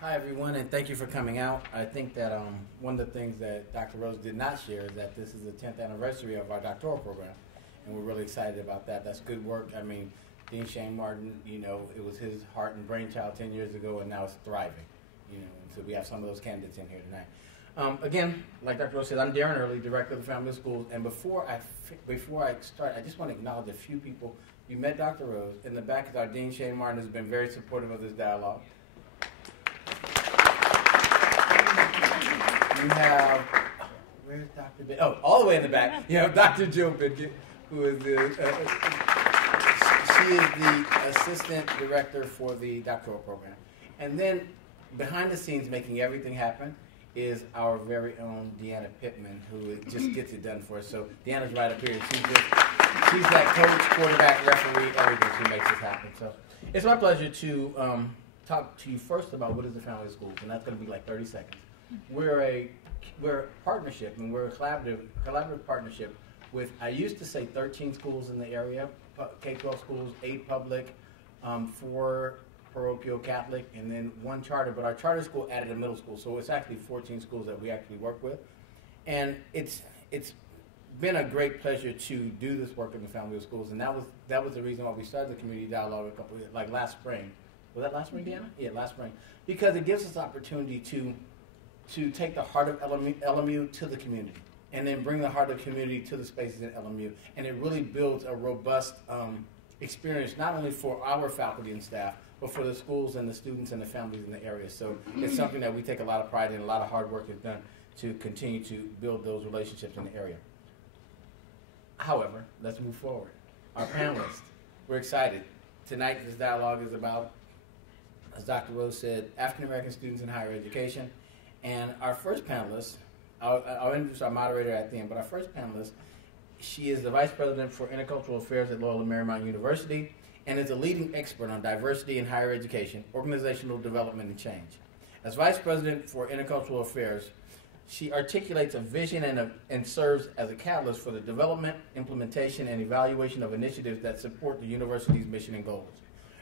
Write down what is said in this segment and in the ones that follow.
Hi, everyone, and thank you for coming out. I think that one of the things that Dr. Rose did not share is that this is the 10th anniversary of our doctoral program, and we're really excited about that. That's good work. I mean, Dean Shane Martin, you know, it was his heart and brainchild 10 years ago, and now it's thriving. You know, so we have some of those candidates in here tonight. Again, like Dr. Rose said, I'm Darren Early, Director of the Family of Schools, and before I start, I just want to acknowledge a few people. You met Dr. Rose. In the back is our Dean Shane Martin, who's been very supportive of this dialogue. You have, where's Dr. Ben? Oh, all the way in the back, you have Dr. Jill Bidget, who is she is the Assistant Director for the doctoral program. And then behind the scenes making everything happen is our very own Deanna Pittman, who just gets it done for us. So Deanna's right up here. She's that coach, quarterback, referee, everything. She makes this happen. So it's my pleasure to talk to you first about what is the Family of Schools, and that's going to be like 30 seconds. We're a partnership, and we're a collaborative partnership with, I used to say 13 schools in the area, K-12 schools, 8 public, 4 parochial Catholic, and then 1 charter. But our charter school added a middle school, so it's actually 14 schools that we actually work with. And it's been a great pleasure to do this work in the Family of Schools, and that was the reason why we started the community dialogue like last spring. Was that last spring, Deanna? Yeah, last spring. Because it gives us opportunity to take the heart of LMU to the community, and then bring the heart of the community to the spaces in LMU. And it really builds a robust experience, not only for our faculty and staff, but for the schools and the students and the families in the area. So it's something that we take a lot of pride in, a lot of hard work is done to continue to build those relationships in the area. However, let's move forward. Our panelists, we're excited. Tonight, this dialogue is about, as Dr. Rose said, African American students in higher education. And our first panelist, I'll introduce our moderator at the end, but our first panelist, she is the Vice President for Intercultural Affairs at Loyola Marymount University and is a leading expert on diversity in higher education, organizational development, and change. As Vice President for Intercultural Affairs, she articulates a vision and serves as a catalyst for the development, implementation, and evaluation of initiatives that support the university's mission and goals.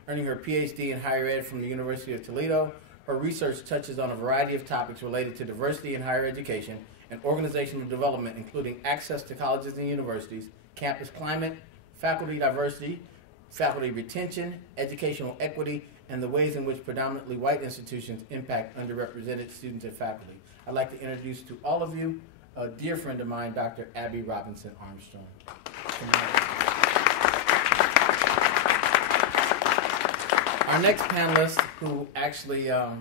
Earning her PhD in higher ed from the University of Toledo, her research touches on a variety of topics related to diversity in higher education and organizational development, including access to colleges and universities, campus climate, faculty diversity, faculty retention, educational equity, and the ways in which predominantly white institutions impact underrepresented students and faculty. I'd like to introduce to all of you a dear friend of mine, Dr. Abby Robinson Armstrong. Our next panelist, who actually, I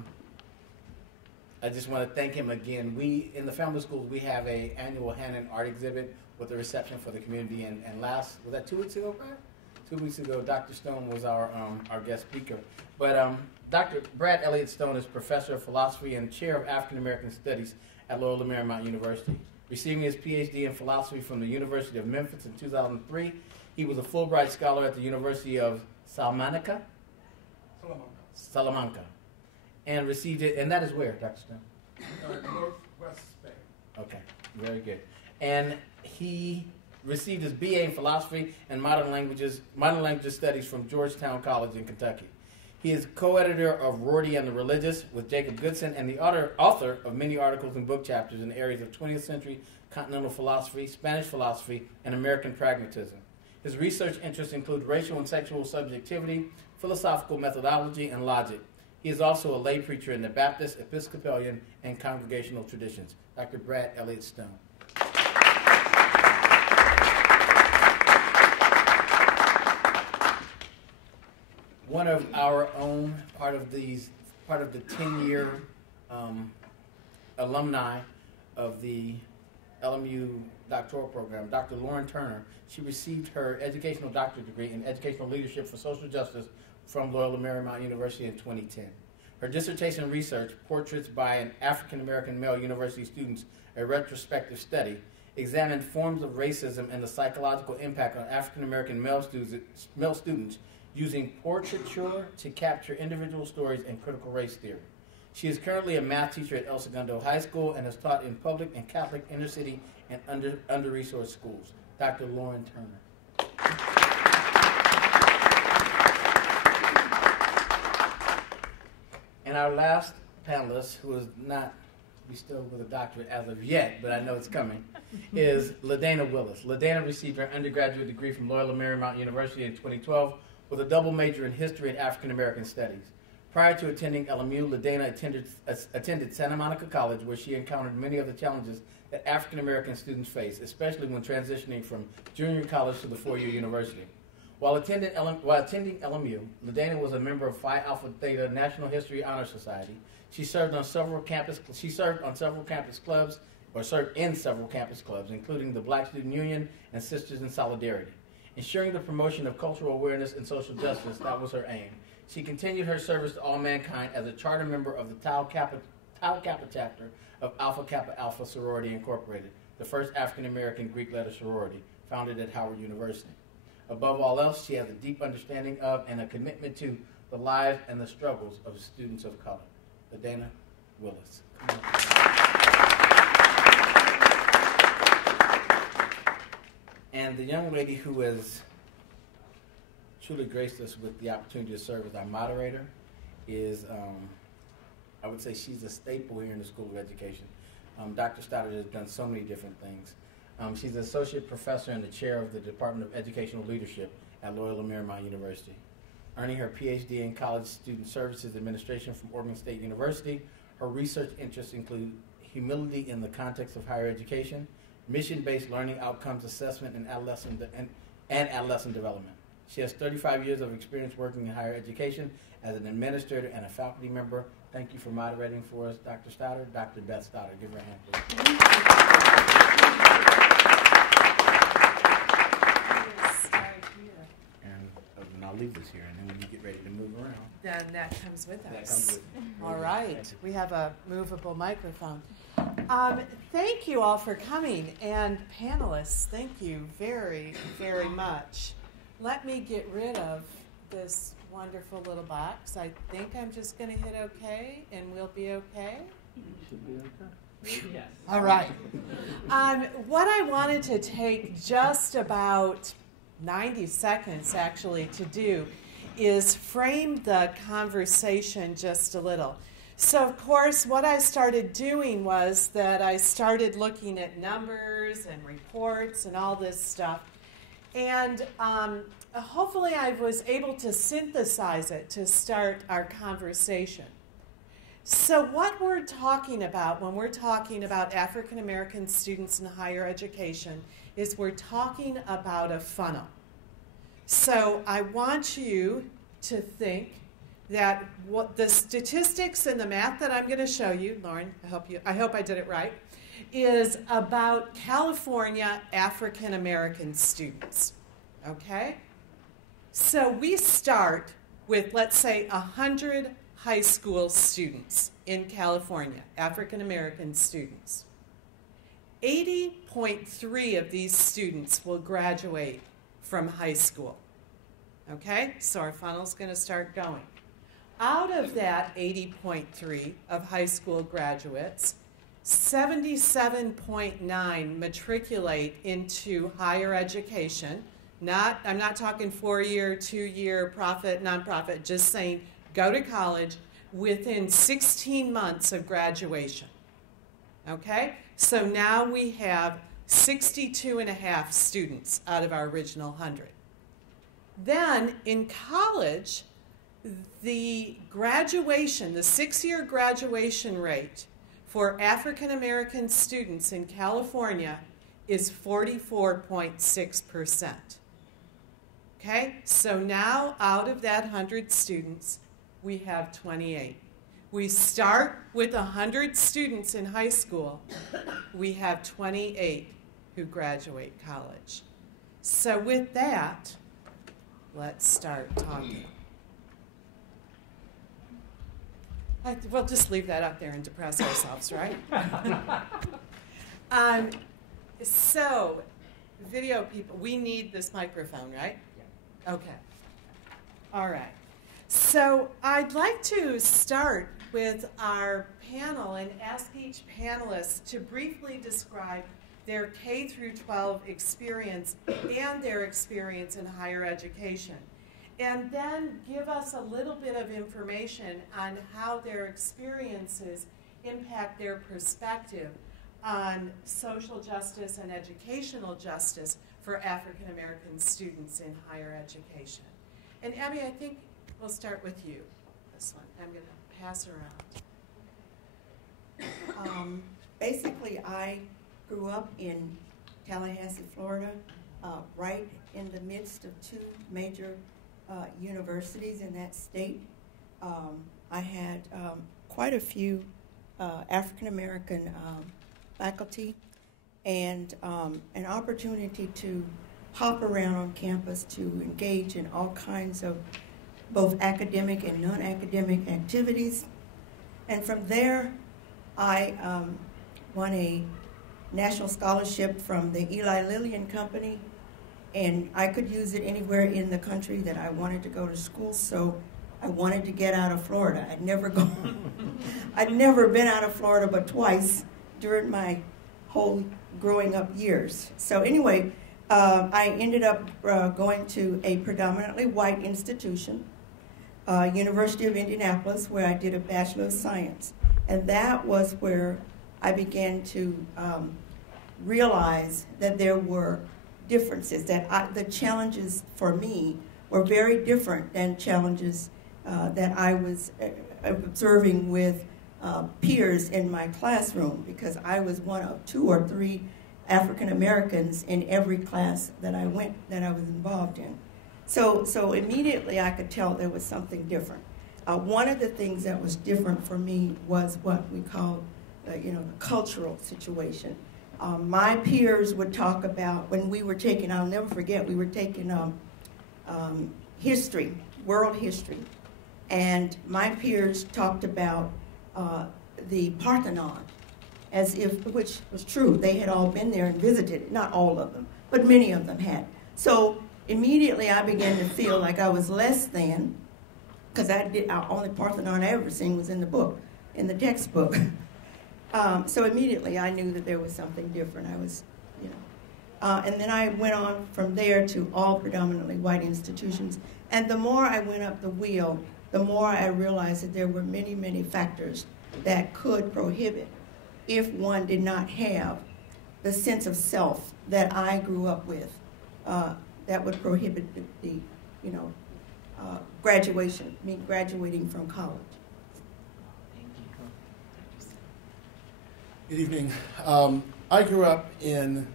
just want to thank him again. We, in the Family Schools, we have an annual hand and art exhibit with a reception for the community. And last, was that 2 weeks ago, Brad? 2 weeks ago, Dr. Stone was our guest speaker. But Dr. Brad Elliott Stone is Professor of Philosophy and Chair of African American Studies at Loyola Marymount University. Receiving his PhD in philosophy from the University of Memphis in 2003, he was a Fulbright Scholar at the University of Salamanca, and received it, and that is where, Dr. Stone? Northwest Spain. Okay, very good. And he received his BA in philosophy and modern languages studies from Georgetown College in Kentucky. He is co-editor of Rorty and the Religious with Jacob Goodson and the author of many articles and book chapters in areas of 20th century continental philosophy, Spanish philosophy, and American pragmatism. His research interests include racial and sexual subjectivity, philosophical methodology, and logic. He is also a lay preacher in the Baptist, Episcopalian, and Congregational traditions. Dr. Brad Elliott Stone. One of our own, part of the 10-year alumni of the LMU doctoral program, Dr. Lauren Turner. She received her educational doctorate degree in educational leadership for social justice from Loyola Marymount University in 2010. Her dissertation research, Portraits by an African American Male University Students, a retrospective study, examined forms of racism and the psychological impact on African American male students using portraiture to capture individual stories and critical race theory. She is currently a math teacher at El Segundo High School and has taught in public and Catholic inner city and under-resourced schools. Dr. Lauren Turner. And our last panelist, who is not bestowed with a doctorate as of yet, but I know it's coming, is LaDana Willis. LaDana received her undergraduate degree from Loyola Marymount University in 2012 with a double major in history and African American studies. Prior to attending LMU, LaDana attended Santa Monica College, where she encountered many of the challenges that African American students face, especially when transitioning from junior college to the four-year university. While attending LMU, LaDana was a member of Phi Alpha Theta National History Honor Society. She served in several campus clubs, including the Black Student Union and Sisters in Solidarity. Ensuring the promotion of cultural awareness and social justice, that was her aim. She continued her service to all mankind as a charter member of the Tau Kappa chapter of Alpha Kappa Alpha Sorority Incorporated, the first African-American Greek letter sorority, founded at Howard University. Above all else, she has a deep understanding of and a commitment to the lives and the struggles of students of color. LaDana Willis. And the young lady who has truly graced us with the opportunity to serve as our moderator is, I would say she's a staple here in the School of Education. Dr. Stoddard has done so many different things. She's an associate professor and the chair of the Department of Educational Leadership at Loyola Marymount University. Earning her PhD in College Student Services Administration from Oregon State University, her research interests include humility in the context of higher education, mission-based learning outcomes assessment, and adolescent development. She has 35 years of experience working in higher education as an administrator and a faculty member. Thank you for moderating for us, Dr. Stoddard. Dr. Beth Stoddard, give her a hand, please. And I'll leave this here, and then when you get ready to move around. Then that comes with us. That comes with you. All right. We have a movable microphone. Thank you all for coming. And panelists, thank you very, very much. Let me get rid of this wonderful little box. I think I'm just going to hit OK, and we'll be OK. Should be okay. Yes. All right. What I wanted to take just about 90 seconds, actually, to do is frame the conversation just a little. So, of course, what I started doing was that I started looking at numbers and reports and all this stuff. And hopefully I was able to synthesize it to start our conversation. So what we're talking about when we're talking about African American students in higher education is we're talking about a funnel. So I want you to think that what the statistics and the math that I'm going to show you, Lauren, I hope I did it right, is about California African American students. Okay? So we start with, let's say, 100 high school students in California, African American students. 80.3 of these students will graduate from high school. Okay? So our funnel's going to start going. Out of that 80.3 of high school graduates, 77.9 matriculate into higher education. I'm not talking 4-year, 2-year, profit, nonprofit, just saying go to college within 16 months of graduation. Okay? So now we have 62.5 students out of our original 100. Then in college, the graduation, the 6-year graduation rate for African American students in California is 44.6%. Okay, so now out of that 100 students, we have 28. We start with 100 students in high school. We have 28 who graduate college. So with that, let's start talking. We'll just leave that up there and depress ourselves, right? So, video people, we need this microphone, right? Yeah. Okay. All right. So I'd like to start with our panel and ask each panelist to briefly describe their K through 12 experience and their experience in higher education. and then give us a little bit of information on how their experiences impact their perspective on social justice and educational justice for African American students in higher education. And Abby, I think we'll start with you, this one. I'm going to pass around. Basically, I grew up in Tallahassee, Florida, right in the midst of two major universities in that state. I had quite a few African American faculty and an opportunity to hop around on campus to engage in all kinds of both academic and non-academic activities. And from there, I won a national scholarship from the Eli Lilly and Company, and I could use it anywhere in the country that I wanted to go to school, so I wanted to get out of Florida. I'd never been out of Florida but twice during my whole growing up years. So anyway, I ended up going to a predominantly white institution, University of Indianapolis, where I did a Bachelor of Science. And that was where I began to realize that there were differences, that the challenges for me were very different than challenges that I was observing with peers in my classroom, because I was one of 2 or 3 African Americans in every class that I was involved in. So immediately I could tell there was something different. One of the things that was different for me was what we call, the cultural situation. My peers would talk about, when we were taking, I'll never forget, we were taking history, world history, and my peers talked about the Parthenon, as if, which was true, they had all been there and visited, not all of them, but many of them had. So immediately I began to feel like I was less than, because our only Parthenon I ever seen was in the book, in the textbook. So immediately I knew that there was something different. And then I went on from there to all predominantly white institutions. And the more I went up the wheel, the more I realized that there were many, many factors that could prohibit, if one did not have the sense of self that I grew up with, that would prohibit the me graduating from college. Good evening. I grew up in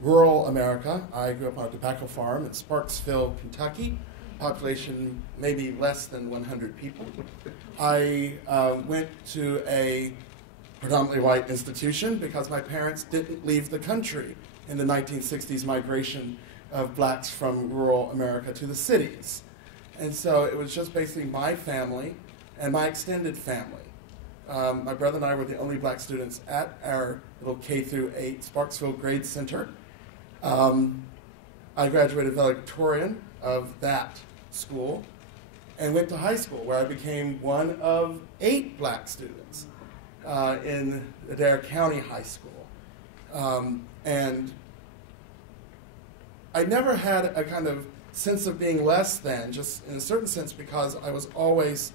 rural America. I grew up on a tobacco farm in Sparksville, Kentucky. Population maybe less than 100 people. I went to a predominantly white institution because my parents didn't leave the country in the 1960s migration of blacks from rural America to the cities. And so it was just basically my family and my extended family. My brother and I were the only black students at our little K-8 Sparksville Grade Center. I graduated valedictorian of that school and went to high school, where I became one of 8 black students in Adair County High School. And I never had a kind of sense of being less than, just in a certain sense, because I was always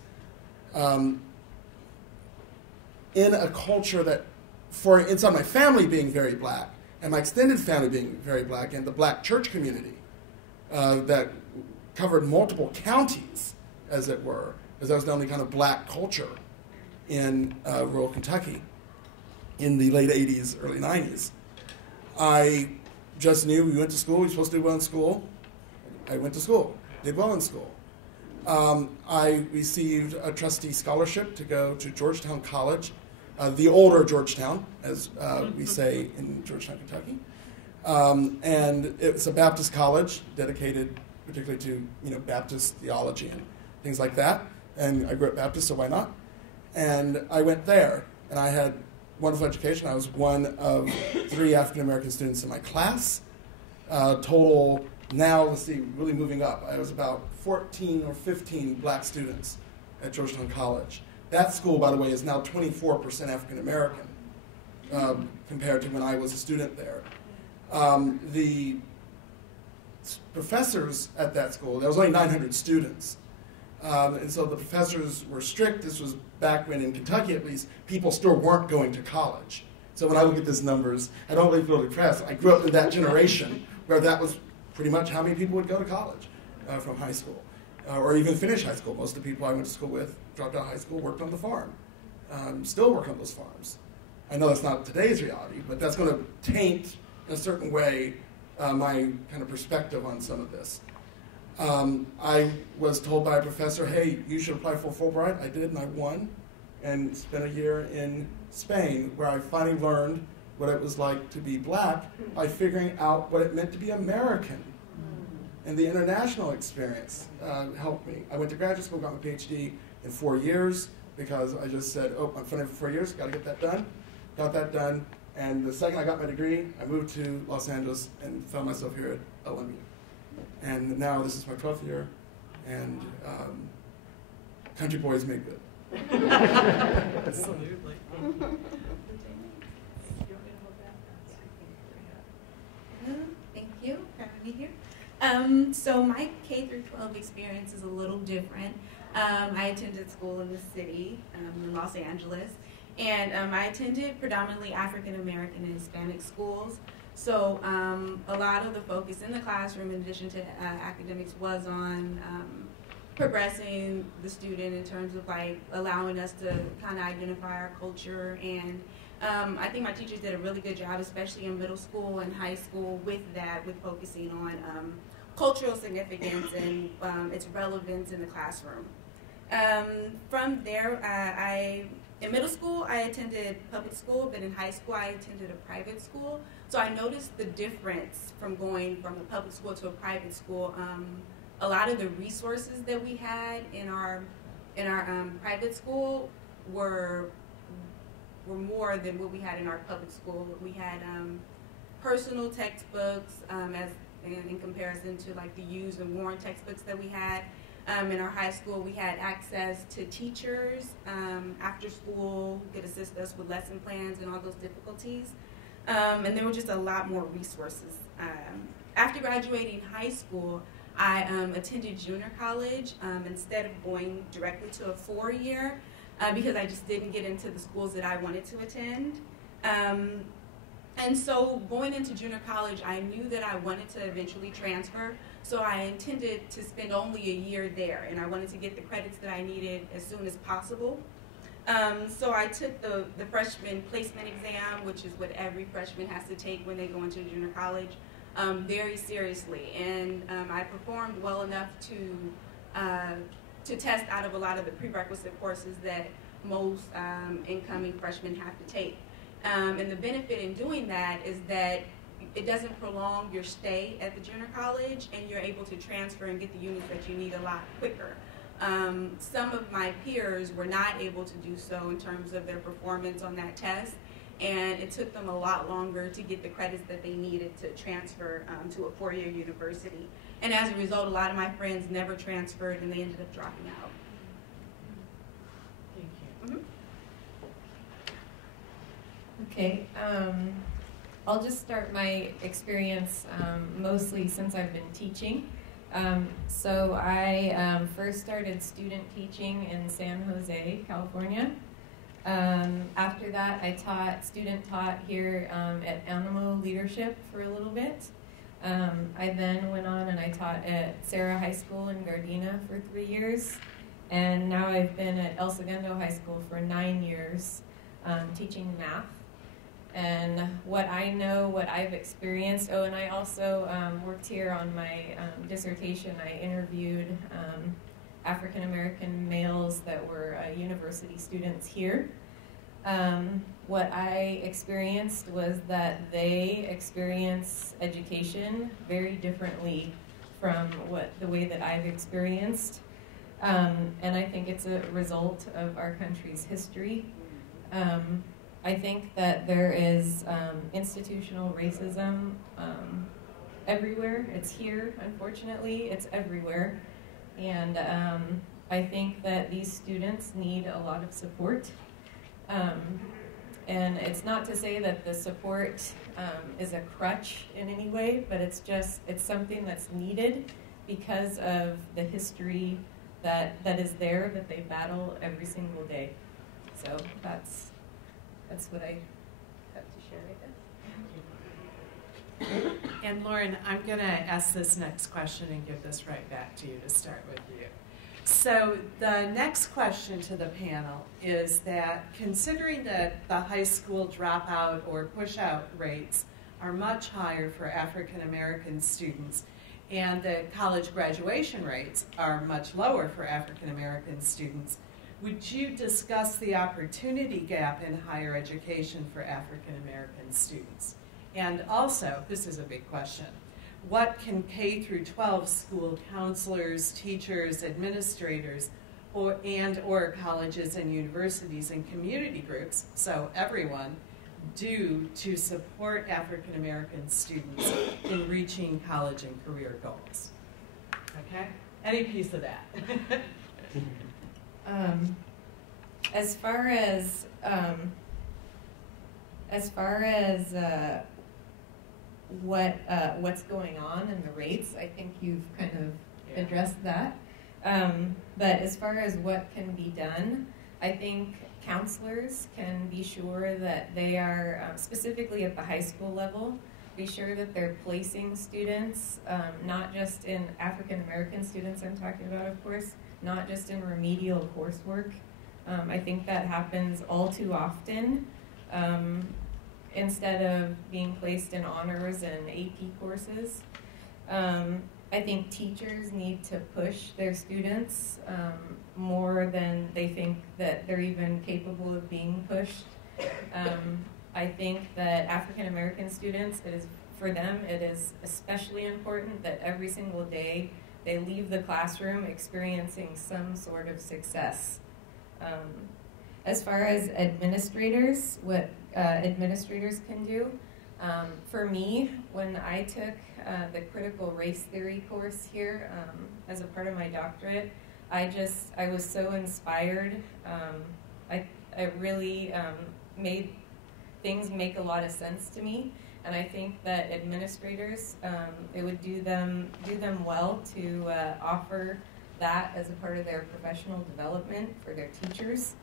in a culture that, inside my family being very black, and my extended family being very black, and the black church community that covered multiple counties, as it were, because that was the only kind of black culture in rural Kentucky in the late 80s, early 90s. I just knew we went to school, we were supposed to do well in school. I went to school, did well in school. I received a trustee scholarship to go to Georgetown College, the older Georgetown, as we say in Georgetown, Kentucky. And it's a Baptist college dedicated particularly to Baptist theology and things like that. And I grew up Baptist, so why not? And I went there, and I had wonderful education. I was one of 3 African American students in my class. Total, now, let's see, really moving up. I was about 14 or 15 black students at Georgetown College. That school, by the way, is now 24% African American compared to when I was a student there. The professors at that school, there was only 900 students. And so the professors were strict. This was back when, in Kentucky at least, people still weren't going to college. So when I look at these numbers, I don't really feel depressed. I grew up in that generation where that was pretty much how many people would go to college from high school, or even finish high school. Most of the people I went to school with dropped out of high school, worked on the farm, still work on those farms. I know that's not today's reality, but that's going to taint, in a certain way, my kind of perspective on some of this. I was told by a professor, hey, you should apply for Fulbright. I did, and I won, and spent a year in Spain, where I finally learned what it was like to be black by figuring out what it meant to be American. And the international experience helped me. I went to graduate school, got my PhD in 4 years, because I just said, oh, I'm funded for 4 years, got to get that done. Got that done, and the second I got my degree, I moved to Los Angeles and found myself here at LMU. And now this is my 12th year, and country boys make good. Absolutely. Thank you for having me here. So my K through 12 experience is a little different. I attended school in the city, in Los Angeles, and I attended predominantly African American and Hispanic schools. So a lot of the focus in the classroom, in addition to academics, was on progressing the student in terms of like allowing us to kind of identify our culture. And I think my teachers did a really good job, especially in middle school and high school, with that, with focusing on cultural significance and its relevance in the classroom. From there, in middle school, I attended public school, but in high school, I attended a private school. So I noticed the difference from going from a public school to a private school. A lot of the resources that we had in our private school were more than what we had in our public school. We had personal textbooks in comparison to like the used and worn textbooks that we had. In our high school, we had access to teachers after school who could assist us with lesson plans and all those difficulties. And there were just a lot more resources. After graduating high school, I attended junior college instead of going directly to a 4-year because I just didn't get into the schools that I wanted to attend. And so going into junior college, I knew that I wanted to eventually transfer. So I intended to spend only a year there, and I wanted to get the credits that I needed as soon as possible. So I took the freshman placement exam, which is what every freshman has to take when they go into junior college, very seriously. And I performed well enough to test out of a lot of the prerequisite courses that most incoming freshmen have to take. And the benefit in doing that is that it doesn't prolong your stay at the junior college, and you're able to transfer and get the units that you need a lot quicker. Some of my peers were not able to do so in terms of their performance on that test, and it took them a lot longer to get the credits that they needed to transfer to a 4-year university. And as a result, a lot of my friends never transferred, and they ended up dropping out. Thank you. Mm-hmm. Okay, I'll just start my experience mostly since I've been teaching. So I first started student teaching in San Jose, California. After that, I student taught here at Animal Leadership for a little bit. I then went on and I taught at Sarah High School in Gardena for 3 years. And now I've been at El Segundo High School for 9 years teaching math. And what I know, what I've experienced, and I also worked here on my dissertation. I interviewed African American males that were university students here. What I experienced was that they experience education very differently from the way that I've experienced. And I think it's a result of our country's history. I think that there is institutional racism everywhere. It's here, unfortunately. It's everywhere. And I think that these students need a lot of support. And it's not to say that the support is a crutch in any way, but it's something that's needed because of the history that is there, that they battle every single day. So that's what I have to share right now. And Lauren, I'm going to ask this next question and give this right back to you to start with you. So the next question to the panel is that considering that the high school dropout or push-out rates are much higher for African American students and the college graduation rates are much lower for African American students, would you discuss the opportunity gap in higher education for African American students? And also, this is a big question, what can K through 12 school counselors, teachers, administrators, or colleges and universities and community groups, so everyone, do to support African American students in reaching college and career goals? Okay? Any piece of that? As far as what's going on in the rates, I think you've kind of addressed that. But as far as what can be done, I think counselors can be sure that they are, specifically at the high school level, be sure that they're placing students, not just in African American students I'm talking about, of course, not just in remedial coursework. I think that happens all too often. Instead of being placed in honors and AP courses. I think teachers need to push their students more than they think that they're even capable of being pushed. I think that African American students, for them, it is especially important that every single day they leave the classroom experiencing some sort of success. As far as administrators, what administrators can do, for me, when I took the critical race theory course here as a part of my doctorate, I was so inspired. I really made things make a lot of sense to me, and I think that administrators, it would do them well to offer that as a part of their professional development for their teachers.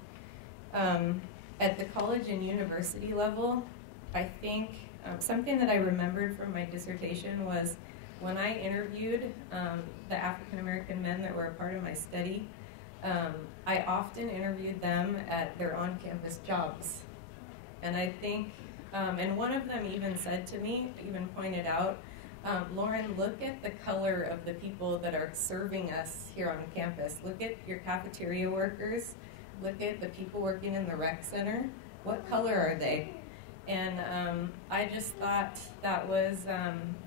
At the college and university level, I think something that I remembered from my dissertation was when I interviewed the African American men that were a part of my study, I often interviewed them at their on-campus jobs. And I think, and one of them even said to me, even pointed out, Lauren, look at the color of the people that are serving us here on campus. Look at your cafeteria workers. Look at the people working in the rec center. What color are they? And I just thought that was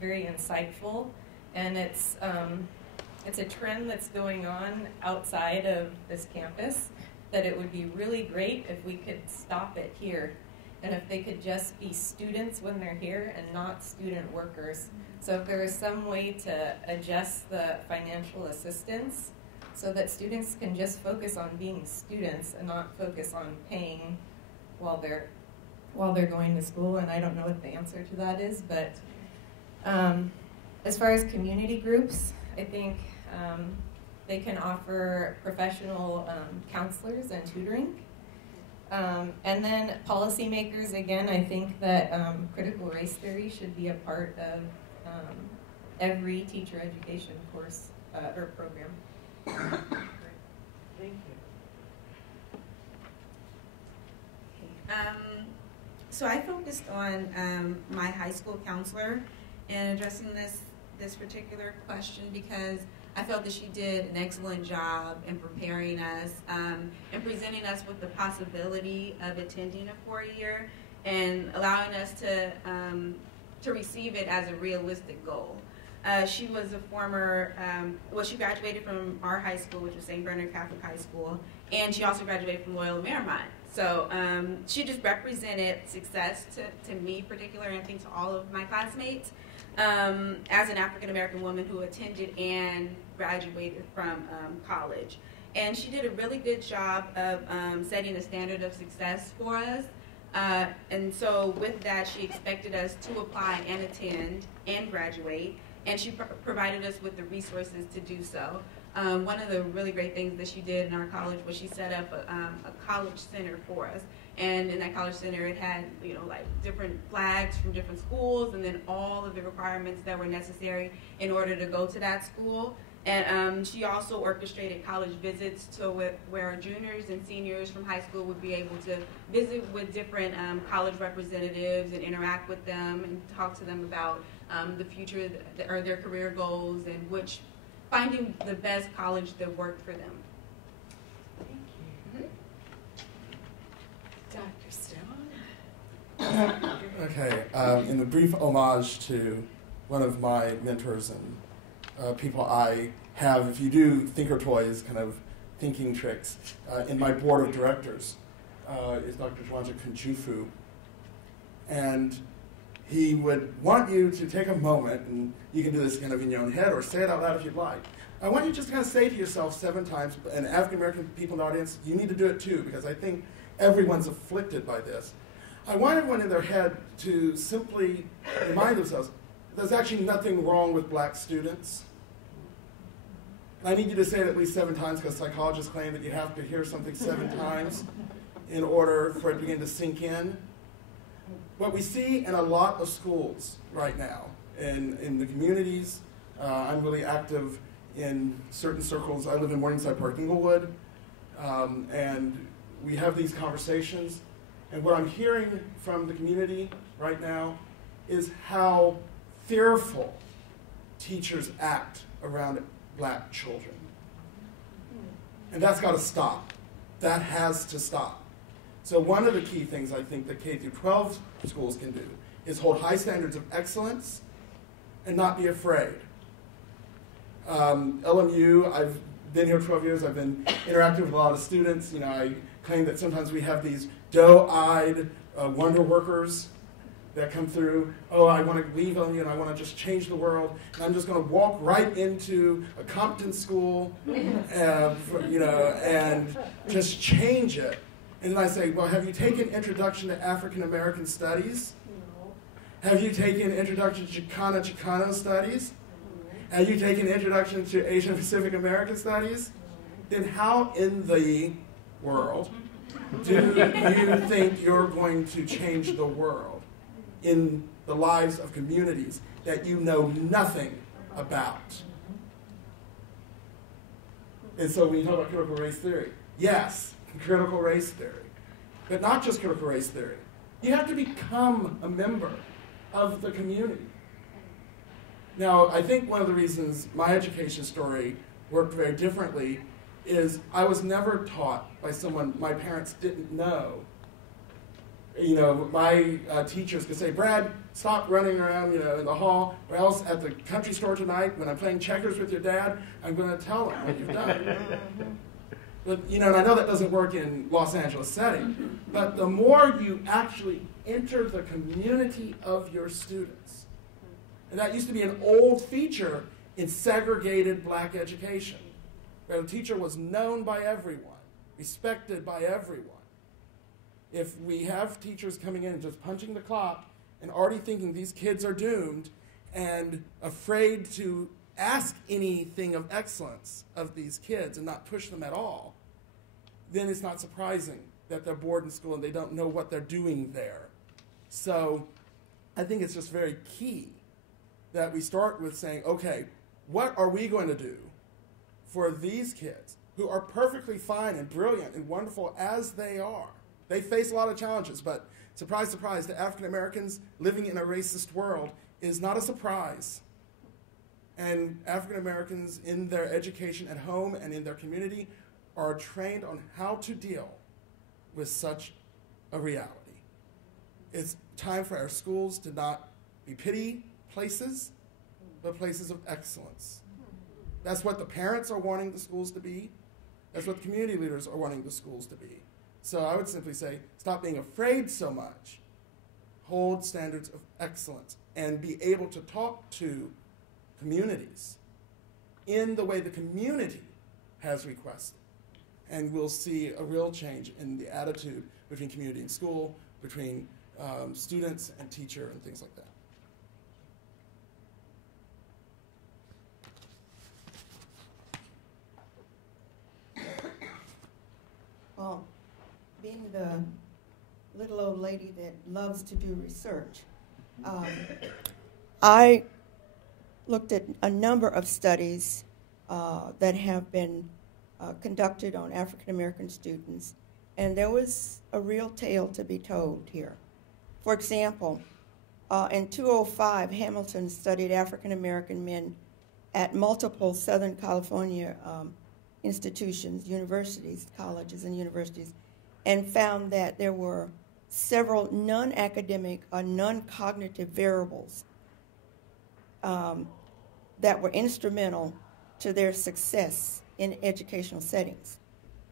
very insightful. And it's a trend that's going on outside of this campus, that it would be really great if we could stop it here. And if they could just be students when they're here and not student workers. So if there is some way to adjust the financial assistance so that students can just focus on being students and not focus on paying while they're going to school. And I don't know what the answer to that is, but as far as community groups, I think they can offer professional counselors and tutoring. And then policymakers, again, I think that critical race theory should be a part of every teacher education course or program. Thank you. So I focused on my high school counselor in addressing this particular question because I felt that she did an excellent job in preparing us and presenting us with the possibility of attending a 4-year and allowing us to receive it as a realistic goal. She was a former, she graduated from our high school, which was St. Bernard Catholic High School, and she also graduated from Loyola Marymount. So she just represented success to me particularly, and I think to all of my classmates, as an African-American woman who attended and graduated from college. And she did a really good job of setting a standard of success for us. And so with that, she expected us to apply and attend and graduate, and she provided us with the resources to do so. One of the really great things that she did in our college was she set up a college center for us. And in that college center, it had, like different flags from different schools, and then all of the requirements that were necessary in order to go to that school. And she also orchestrated college visits to where juniors and seniors from high school would be able to visit with different college representatives and interact with them and talk to them about the future or their career goals and finding the best college that worked for them. Dr. Stone? Okay, in a brief homage to one of my mentors and people I have, if you do Thinker Toys kind of thinking tricks, in my board of directors is Dr. Jwanja Kunjufu. And he would want you to take a moment, and you can do this kind of in your own head or say it out loud if you'd like. I want you just to kind of say to yourself 7 times, and African-American people in the audience, you need to do it too, because I think everyone's afflicted by this. I want everyone in their head to simply remind themselves, there's actually nothing wrong with black students. I need you to say it at least 7 times, because psychologists claim that you have to hear something 7 times in order for it to begin to sink in. What we see in a lot of schools right now, in the communities, I'm really active in certain circles. I live in Morningside Park, Inglewood, and we have these conversations. And what I'm hearing from the community right now is how fearful teachers act around black children. And that's got to stop. That has to stop. So one of the key things I think that K through 12 schools can do is hold high standards of excellence and not be afraid. LMU, I've been here 12 years. I've been interacting with a lot of students. I claim that sometimes we have these doe-eyed wonder workers that come through. Oh, I want to leave LMU and I want to just change the world. And I'm just going to walk right into a Compton school, and just change it. And then I say, well, have you taken Introduction to African American Studies? No. Have you taken Introduction to Chicano Studies? No. Have you taken Introduction to Asian Pacific American Studies? No. Then how in the world do you think you're going to change the world in the lives of communities that you know nothing about? And so when you talk about critical race theory, yes, critical race theory, but not just critical race theory. You have to become a member of the community. Now, I think one of the reasons my education story worked very differently is I was never taught by someone my parents didn't know. My teachers could say, Brad, stop running around in the hall, or else at the country store tonight when I'm playing checkers with your dad, I'm going to tell him what you've done. But, and I know that doesn't work in Los Angeles setting, but the more you actually enter the community of your students, and that used to be an old feature in segregated black education, where the teacher was known by everyone, respected by everyone. If we have teachers coming in and just punching the clock and already thinking these kids are doomed and afraid to ask anything of excellence of these kids and not push them at all, then it's not surprising that they're bored in school and they don't know what they're doing there. So I think it's just very key that we start with saying, okay, what are we going to do for these kids who are perfectly fine and brilliant and wonderful as they are? They face a lot of challenges, but surprise, surprise, to African Americans living in a racist world is not a surprise. And African Americans in their education at home and in their community are trained on how to deal with such a reality. It's time for our schools to not be pity places, but places of excellence. That's what the parents are wanting the schools to be. That's what the community leaders are wanting the schools to be. So I would simply say, stop being afraid so much. Hold standards of excellence and be able to talk to communities in the way the community has requested. And we'll see a real change in the attitude between community and school, between students and teacher and things like that. Well, being the little old lady that loves to do research, I looked at a number of studies that have been conducted on African American students, and there was a real tale to be told here. For example, in 2005, Hamilton studied African American men at multiple Southern California institutions, universities, colleges, and universities, and found that there were several non-academic or non-cognitive variables that were instrumental to their success in educational settings.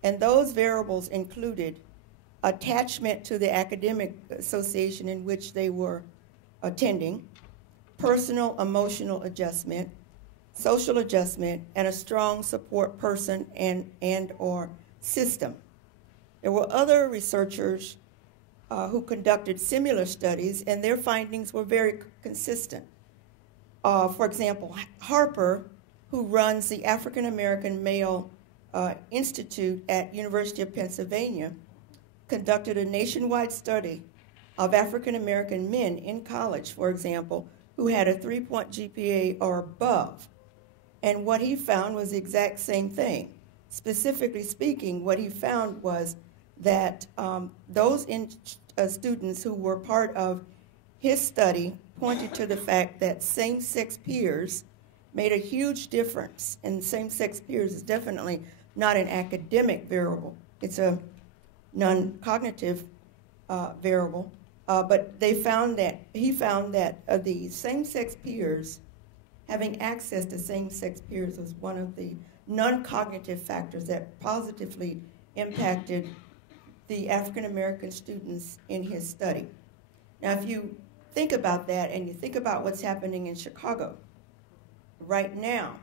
And those variables included attachment to the academic association in which they were attending, personal emotional adjustment, social adjustment, and a strong support person and or system. There were other researchers who conducted similar studies, and their findings were very consistent. For example, Harper, who runs the African American Male Institute at University of Pennsylvania, conducted a nationwide study of African American men in college, for example, who had a 3-point GPA or above. And what he found was the exact same thing. Specifically speaking, what he found was that those students who were part of his study pointed to the fact that same-sex peers made a huge difference. And same-sex peers is definitely not an academic variable. It's a non-cognitive variable. But he found that the same-sex peers, having access to same-sex peers was one of the non-cognitive factors that positively impacted the African-American students in his study. Now, if you think about that and you think about what's happening in Chicago right now,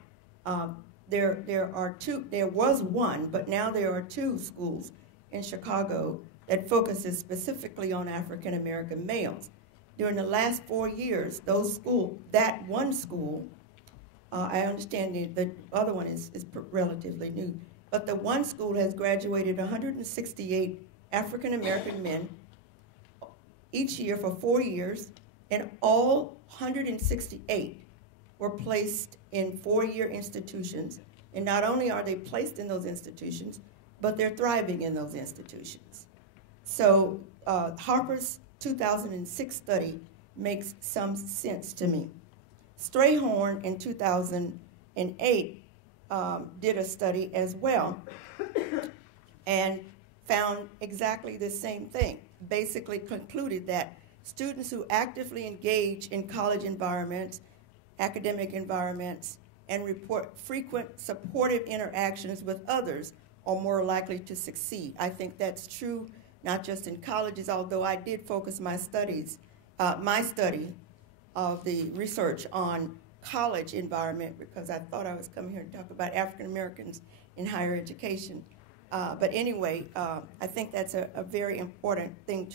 there was one, but now there are 2 schools in Chicago that focuses specifically on African-American males. During the last 4 years, that one school, I understand the other one is relatively new, but the one school has graduated 168 African-American men each year for 4 years, and all 168 were placed in 4-year institutions. And not only are they placed in those institutions, but they're thriving in those institutions. So Harper's 2006 study makes some sense to me. Strayhorn in 2008 did a study as well and found exactly the same thing. Basically concluded that students who actively engage in college environments, academic environments, and report frequent supportive interactions with others are more likely to succeed. I think that's true not just in colleges, although I did focus my study of the research on college environment because I thought I was coming here to talk about African Americans in higher education. But anyway, I think that's a very important thing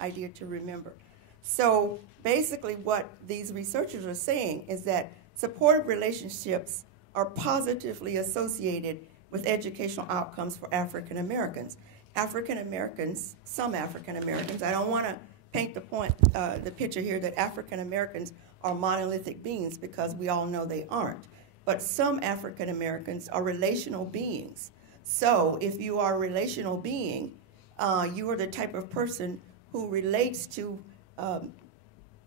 idea to remember. So basically what these researchers are saying is that supportive relationships are positively associated with educational outcomes for African Americans. African Americans, some African Americans, I don't want to paint the picture here that African Americans are monolithic beings because we all know they aren't. But some African Americans are relational beings. So if you are a relational being, you are the type of person who relates to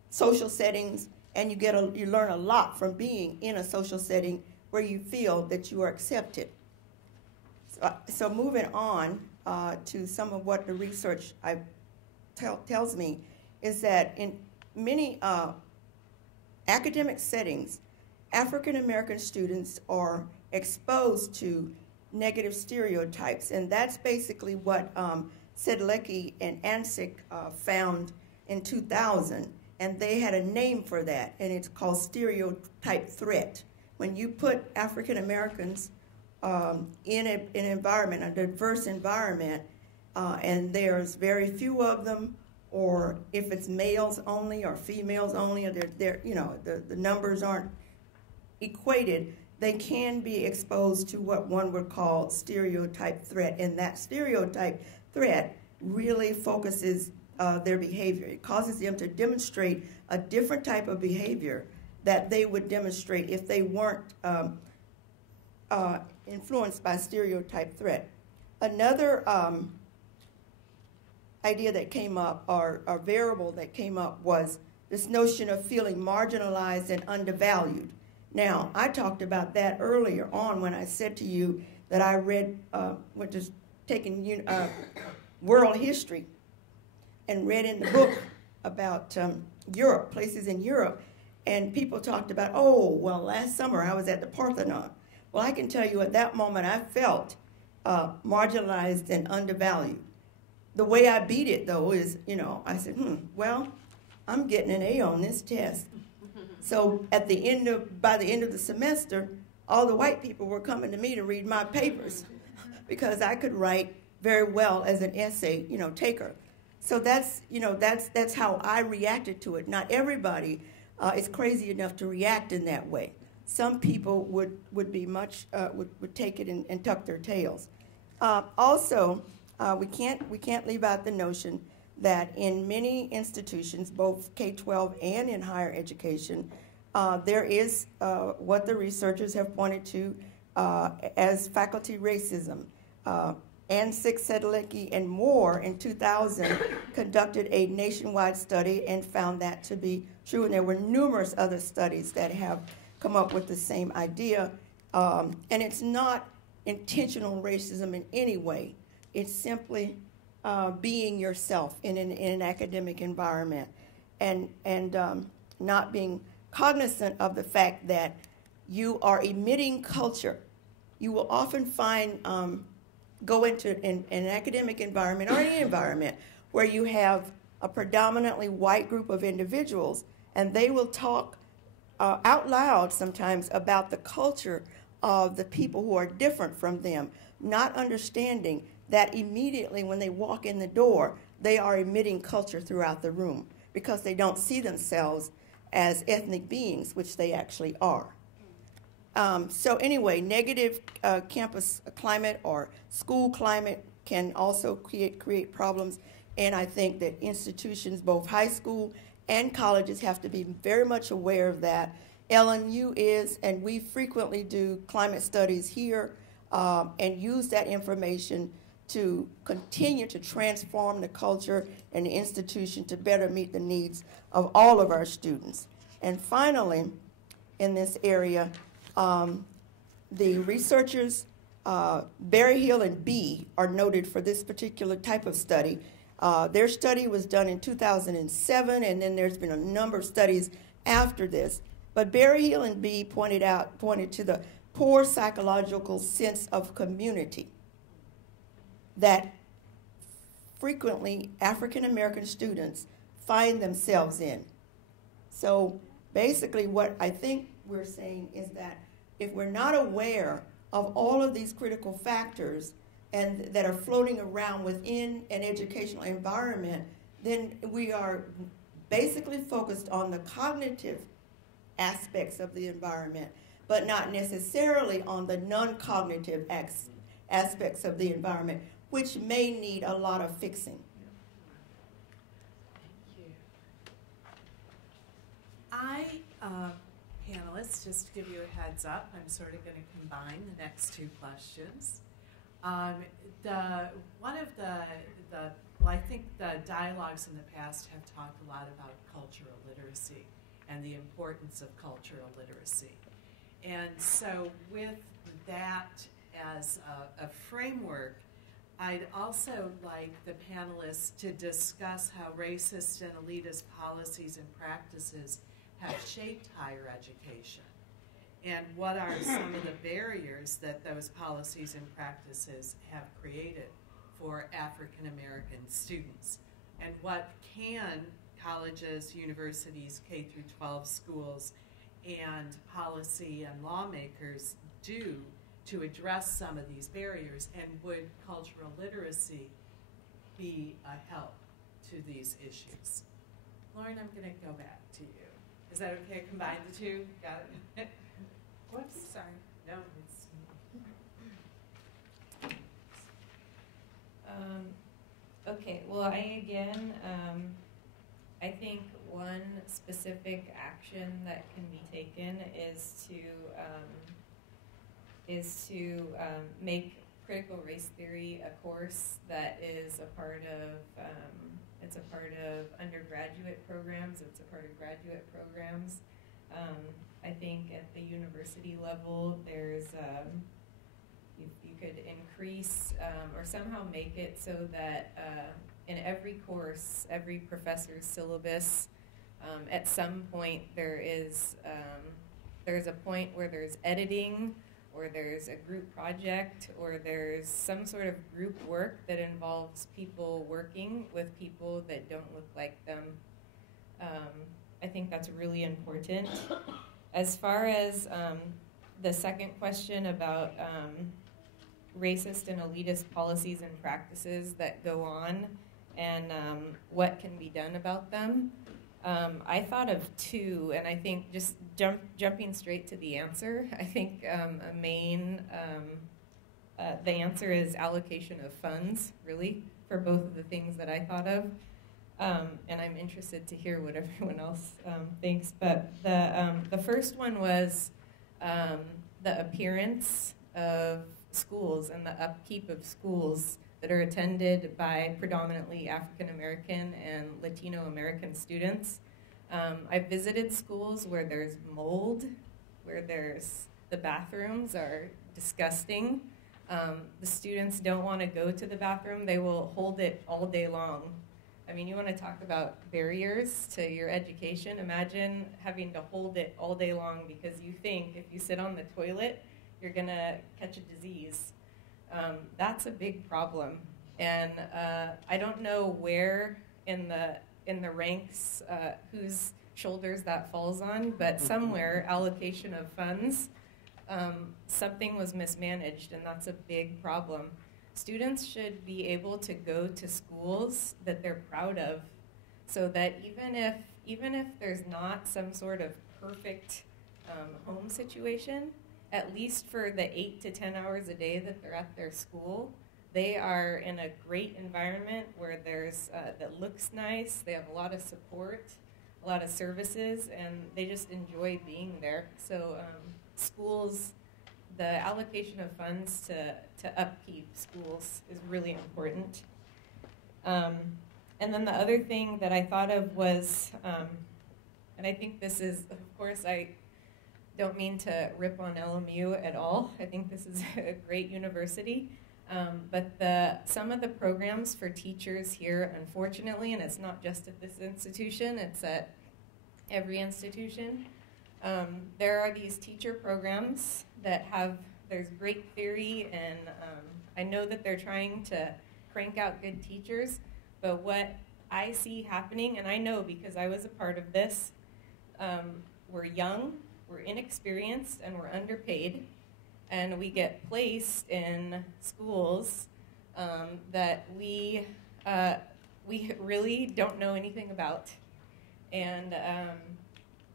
social settings, and you learn a lot from being in a social setting where you feel that you are accepted. So moving on to some of what the research tells me is that in many academic settings, African American students are exposed to negative stereotypes, and that's basically what Sedlecki and Ansick found in 2000, and they had a name for that, and it's called stereotype threat. When you put African Americans in an environment, a diverse environment, and there's very few of them, or if it's males only or females only, or the numbers aren't equated, they can be exposed to what one would call stereotype threat, and that stereotype threat really focuses their behavior. It causes them to demonstrate a different type of behavior that they would demonstrate if they weren't influenced by stereotype threat. Another idea that came up, or variable that came up, was this notion of feeling marginalized and undervalued. Now, I talked about that earlier on when I said to you that I read, just taking world history, and read in the book about Europe, places in Europe, and people talked about, oh, well, last summer I was at the Parthenon. Well, I can tell you at that moment I felt marginalized and undervalued. The way I beat it, though, is, I said, well, I'm getting an A on this test. So by the end of the semester, all the white people were coming to me to read my papers because I could write very well as an essay, taker. So that's how I reacted to it. Not everybody is crazy enough to react in that way. Some people would be much would take it and tuck their tails. Also, we can't leave out the notion that in many institutions, both K-12 and in higher education, there is what the researchers have pointed to as faculty racism. Ann Sedlicki and Moore in 2000 conducted a nationwide study and found that to be true, and there were numerous other studies that have come up with the same idea. And it's not intentional racism in any way. It's simply being yourself in an academic environment and not being cognizant of the fact that you are emitting culture. You will often find, go into an academic environment or any environment where you have a predominantly white group of individuals, and they will talk out loud sometimes about the culture of the people who are different from them, not understanding that immediately when they walk in the door, they are emitting culture throughout the room because they don't see themselves as ethnic beings, which they actually are. So anyway, negative campus climate or school climate can also create problems, and I think that institutions, both high school and colleges, have to be very much aware of that. LNU is, and we frequently do climate studies here and use that information to continue to transform the culture and the institution to better meet the needs of all of our students. And finally, in this area, the researchers, Berryhill and Bee, are noted for this particular type of study. Their study was done in 2007, and then there's been a number of studies after this. But Berryhill and Bee pointed to the poor psychological sense of community that frequently African American students find themselves in. So basically what I think we're saying is that if we're not aware of all of these critical factors and that are floating around within an educational environment, then we are basically focused on the cognitive aspects of the environment, but not necessarily on the non-cognitive aspects of the environment, which may need a lot of fixing. Thank you. Panelists, just to give you a heads up, I'm sort of going to combine the next two questions. I think the dialogues in the past have talked a lot about cultural literacy and the importance of cultural literacy. And so with that as a framework, I'd also like the panelists to discuss how racist and elitist policies and practices have shaped higher education, and what are some of the barriers that those policies and practices have created for African American students, and what can colleges, universities, K through 12 schools, and policy and lawmakers do to address some of these barriers, and would cultural literacy be a help to these issues. Lauren, I'm going to go back to you. Is that okay? Combine the two? Got it? Whoops. Sorry. No, it's... Okay, well, I think one specific action that can be taken is to make critical race theory a course that is a part of it's a part of undergraduate programs. It's a part of graduate programs. I think at the university level, there's you could increase or somehow make it so that in every course, every professor's syllabus, at some point there's a point where there's editing, or there's a group project, or there's some sort of group work that involves people working with people that don't look like them. I think that's really important. As far as the second question about racist and elitist policies and practices that go on and what can be done about them, I thought of two, and I think just jumping straight to the answer, I think the answer is allocation of funds, really, for both of the things that I thought of. And I'm interested to hear what everyone else thinks. But the first one was the appearance of schools and the upkeep of schools that are attended by predominantly African American and Latino American students. I've visited schools where there's mold, where the bathrooms are disgusting. The students don't want to go to the bathroom. They will hold it all day long. I mean, you want to talk about barriers to your education. Imagine having to hold it all day long because you think if you sit on the toilet, you're going to catch a disease. That's a big problem. And I don't know where in the ranks whose shoulders that falls on, but somewhere, allocation of funds, something was mismanaged, and that's a big problem. Students should be able to go to schools that they're proud of, so that even if there's not some sort of perfect home situation, at least for the 8 to 10 hours a day that they're at their school, they are in a great environment where that looks nice. They have a lot of support, a lot of services, and they just enjoy being there. So schools, the allocation of funds to upkeep schools is really important. And then the other thing that I thought of was, and I think this is, of course, I don't mean to rip on LMU at all. I think this is a great university. But some of the programs for teachers here, unfortunately, and it's not just at this institution, it's at every institution, there are these teacher programs that there's great theory, and I know that they're trying to crank out good teachers, but what I see happening, and I know because I was a part of this, we're young, we're inexperienced, and we're underpaid, and we get placed in schools that we really don't know anything about. And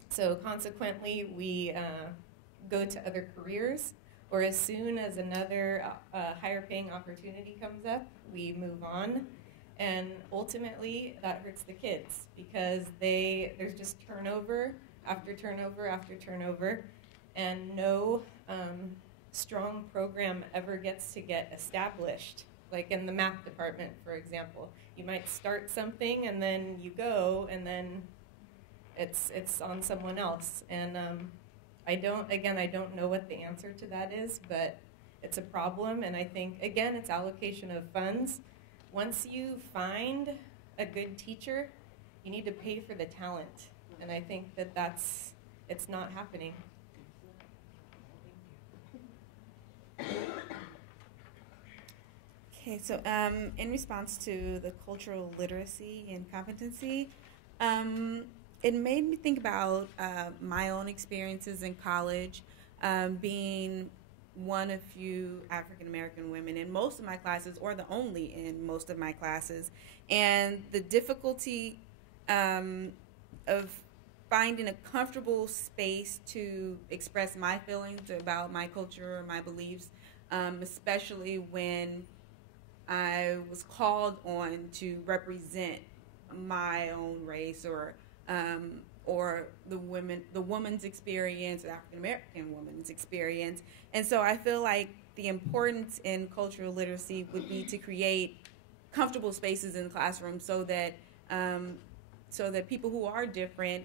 so consequently, we go to other careers, or as soon as another higher paying opportunity comes up, we move on. And ultimately, that hurts the kids because there's just turnover after turnover after turnover, and no strong program ever gets to get established. Like in the math department, for example, you might start something and then you go, and then it's on someone else. And I don't know what the answer to that is, but it's a problem. And I think, again, it's allocation of funds. Once you find a good teacher, you need to pay for the talent. And I think it's not happening. Okay, so in response to the cultural literacy and competency, it made me think about my own experiences in college, being one of few African American women in most of my classes, or the only in most of my classes. And the difficulty of finding a comfortable space to express my feelings about my culture or my beliefs, especially when I was called on to represent my own race or the woman's experience, the African American woman's experience. And so I feel like the importance in cultural literacy would be to create comfortable spaces in the classroom so that people who are different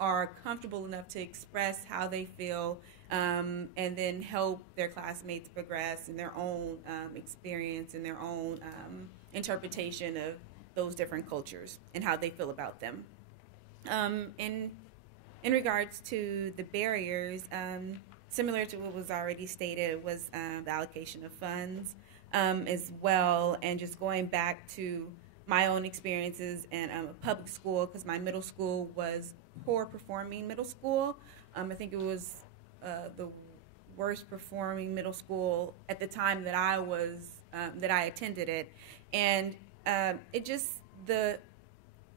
are comfortable enough to express how they feel, and then help their classmates progress in their own experience and their own interpretation of those different cultures and how they feel about them. In regards to the barriers, similar to what was already stated, was the allocation of funds as well, and just going back to my own experiences in a public school, because my middle school was poor performing middle school. I think it was the worst performing middle school at the time that I attended it, and it just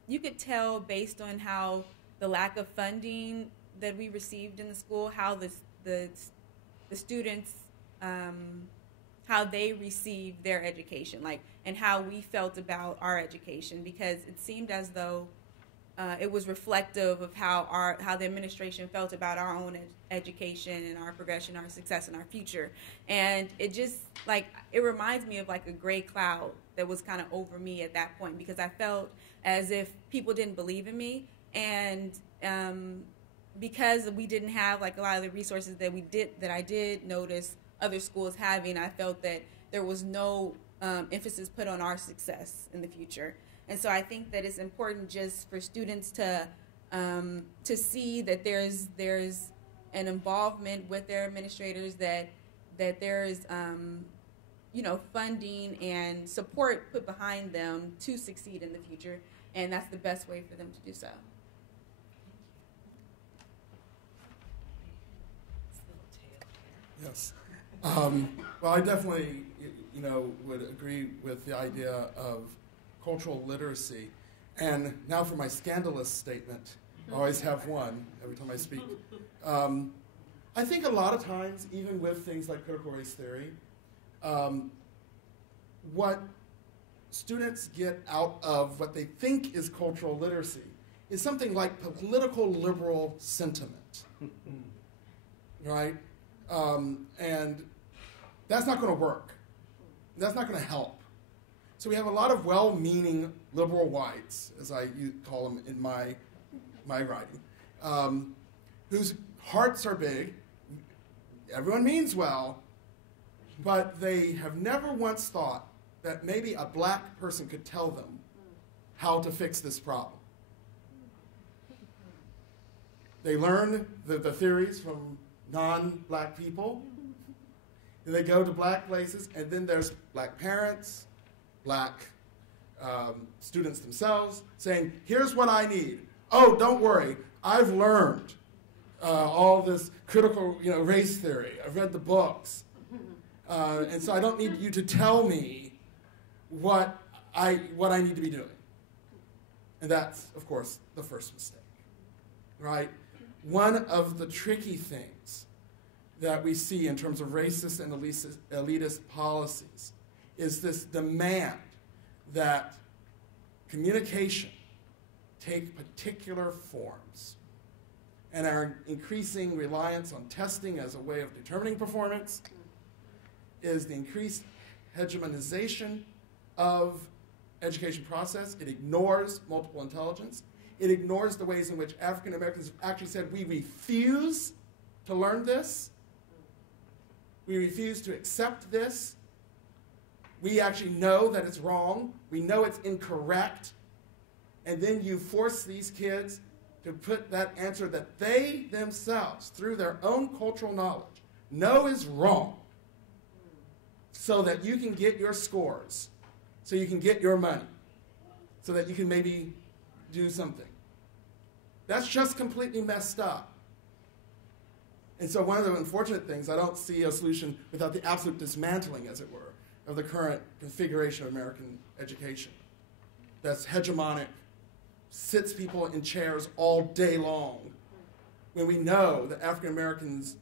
you could tell based on how the lack of funding that we received in the school, how the students how they received their education, and how we felt about our education, because it seemed as though it was reflective of how the administration felt about our own education and our progression, our success, and our future. And it just it reminds me of a gray cloud that was kind of over me at that point, because I felt as if people didn't believe in me, and because we didn't have a lot of the resources that I did notice other schools having, I felt that there was no emphasis put on our success in the future. And so I think that it's important just for students to see that there's an involvement with their administrators, that there's funding and support put behind them to succeed in the future, and that's the best way for them to do so. Yes. Well, I definitely, would agree with the idea of cultural literacy. And now for my scandalous statement. I always have one every time I speak. I think a lot of times, even with things like critical race theory, what students get out of what they think is cultural literacy is something like political liberal sentiment, right? And that's not going to work. That's not going to help. So we have a lot of well-meaning liberal whites, as I call them in my writing, whose hearts are big. Everyone means well, but they have never once thought that maybe a black person could tell them how to fix this problem. They learn the theories from non-black people, and they go to black places, and then there's black parents, black students themselves saying, here's what I need. Oh, don't worry, I've learned all this critical race theory. I've read the books. And so I don't need you to tell me what I need to be doing. And that's, of course, the first mistake, right? One of the tricky things that we see in terms of racist and elitist policies is this demand that communication take particular forms, and our increasing reliance on testing as a way of determining performance is the increased hegemonization of education process. It ignores multiple intelligence. It ignores the ways in which African Americans have actually said, we refuse to learn this. We refuse to accept this. We actually know that it's wrong. We know it's incorrect. And then you force these kids to put that answer that they themselves, through their own cultural knowledge, know is wrong, so that you can get your scores, so you can get your money, so that you can maybe do something. That's just completely messed up. And so one of the unfortunate things, I don't see a solution without the absolute dismantling, as it were, of the current configuration of American education. That's hegemonic, sits people in chairs all day long, when we know that African Americans'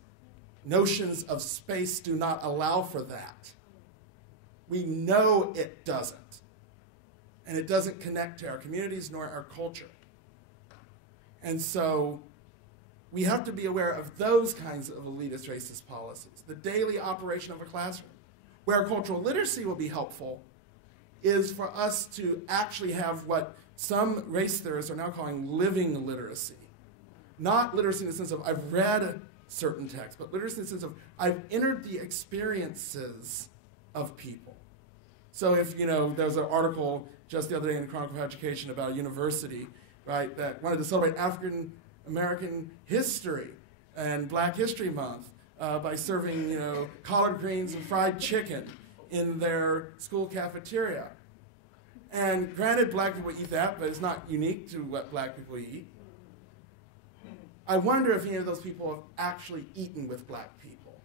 notions of space do not allow for that. We know it doesn't. And it doesn't connect to our communities nor our culture. And so we have to be aware of those kinds of elitist racist policies, the daily operation of a classroom. Where cultural literacy will be helpful is for us to actually have what some race theorists are now calling living literacy. Not literacy in the sense of I've read certain texts, but literacy in the sense of I've entered the experiences of people. So if, there was an article just the other day in the Chronicle of Education about a university, right, that wanted to celebrate African American history and Black History Month by serving, collard greens and fried chicken in their school cafeteria. And granted, Black people eat that, but it's not unique to what Black people eat. I wonder if any of those people have actually eaten with Black people.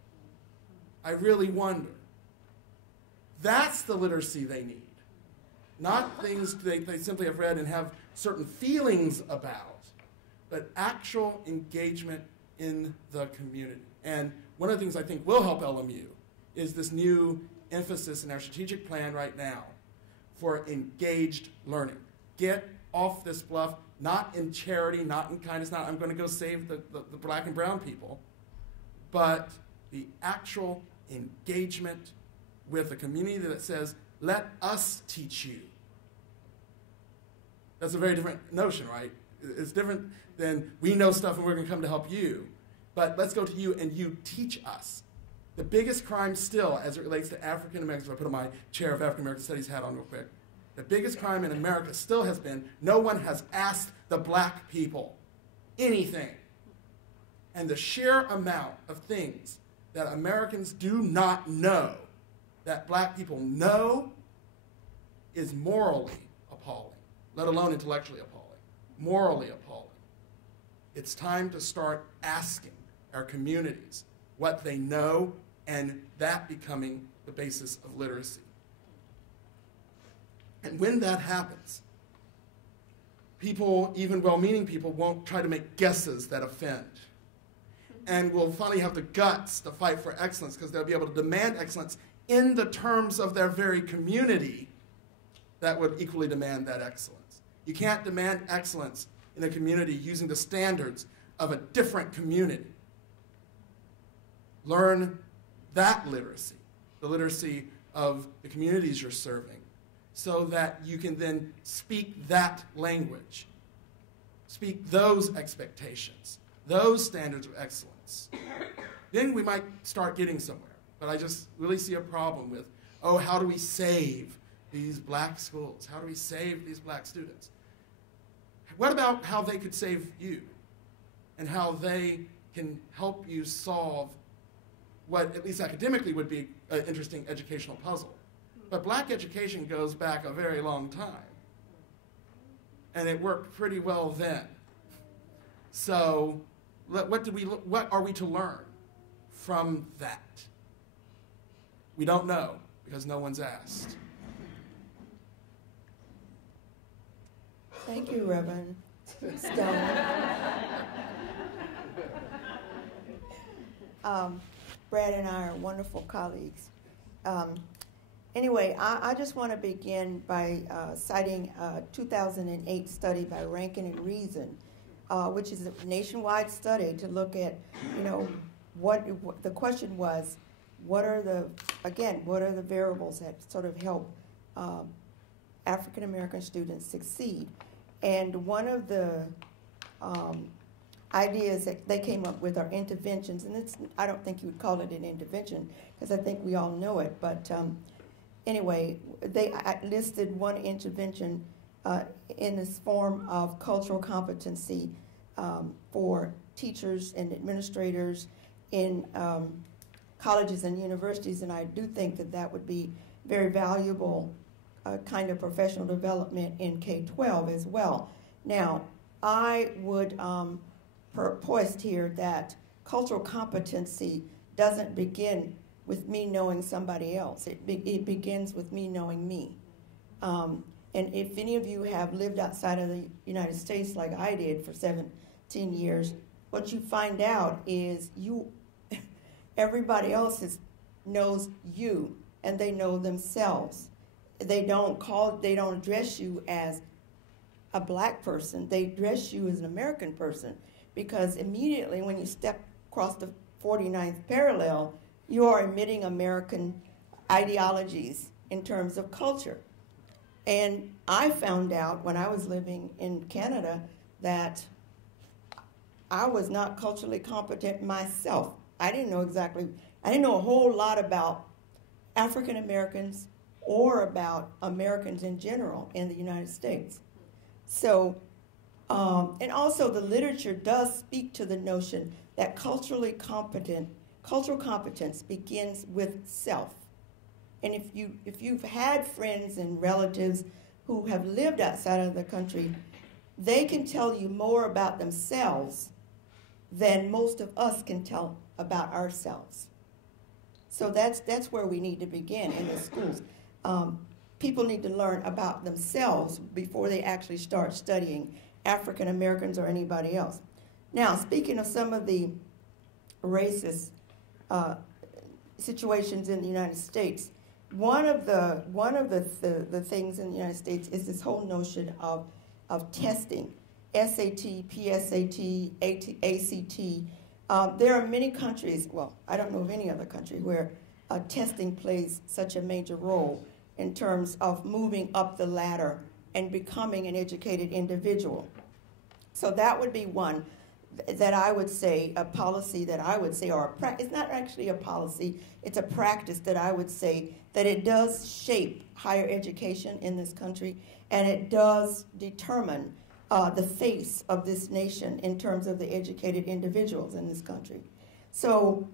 I really wonder. That's the literacy they need. Not things they simply have read and have certain feelings about, but actual engagement in the community. And one of the things I think will help LMU is this new emphasis in our strategic plan right now for engaged learning. Get off this bluff, not in charity, not in kindness, not I'm going to go save the Black and brown people, but the actual engagement with a community that says, let us teach you. That's a very different notion, right? It's different than we know stuff and we're going to come to help you. But let's go to you and you teach us. The biggest crime still, as it relates to African Americans, if I put my chair of African American Studies hat on real quick, the biggest crime in America still has been no one has asked the Black people anything. And the sheer amount of things that Americans do not know that Black people know is morally appalling, let alone intellectually appalling, morally appalling. It's time to start asking our communities what they know, and that becoming the basis of literacy. And when that happens, people, even well-meaning people, won't try to make guesses that offend. And will finally have the guts to fight for excellence because they'll be able to demand excellence in the terms of their very community that would equally demand that excellence. You can't demand excellence in a community using the standards of a different community. Learn that literacy, the literacy of the communities you're serving, so that you can then speak that language, speak those expectations, those standards of excellence. Then we might start getting somewhere. But I just really see a problem with, how do we save these Black schools? How do we save these Black students? What about how they could save you and how they can help you solve what, at least academically, would be an interesting educational puzzle? But Black education goes back a very long time. And it worked pretty well then. So what are we to learn from that? We don't know because no one's asked. Thank you, Reverend Stone. Brad and I are wonderful colleagues. Anyway, I just want to begin by citing a 2008 study by Rankin and Reason, which is a nationwide study to look at, what the question was, what are the variables that sort of help African American students succeed? And one of the ideas that they came up with are interventions, and I don't think you would call it an intervention because I think we all know it, but anyway, they listed one intervention in this form of cultural competency for teachers and administrators in colleges and universities, and I do think that would be very valuable kind of professional development in K-12 as well. Now, I would post here that cultural competency doesn't begin with me knowing somebody else. It begins with me knowing me. And if any of you have lived outside of the United States like I did for 17 years, what you find out is everybody else knows you, and they know themselves. They don't address you as a black person. They address you as an American person, because immediately when you step across the 49th parallel, you are emitting American ideologies in terms of culture. And I found out when I was living in Canada that I was not culturally competent myself. I didn't know a whole lot about African Americans or about Americans in general in the United States. So, and also the literature does speak to the notion that cultural competence begins with self. And if you've had friends and relatives who have lived outside of the country, they can tell you more about themselves than most of us can tell about ourselves. So that's where we need to begin in the schools. People need to learn about themselves before they actually start studying African Americans or anybody else. Now, speaking of some of the racist situations in the United States, one of the things in the United States is this whole notion of testing, SAT, PSAT, ACT. There are many countries, well, I don't know of any other country where testing plays such a major role in terms of moving up the ladder and becoming an educated individual. So that would be one that I would say, a policy that I would say, or it's not actually a policy, it's a practice that I would say that it does shape higher education in this country, and it does determine the face of this nation in terms of the educated individuals in this country. So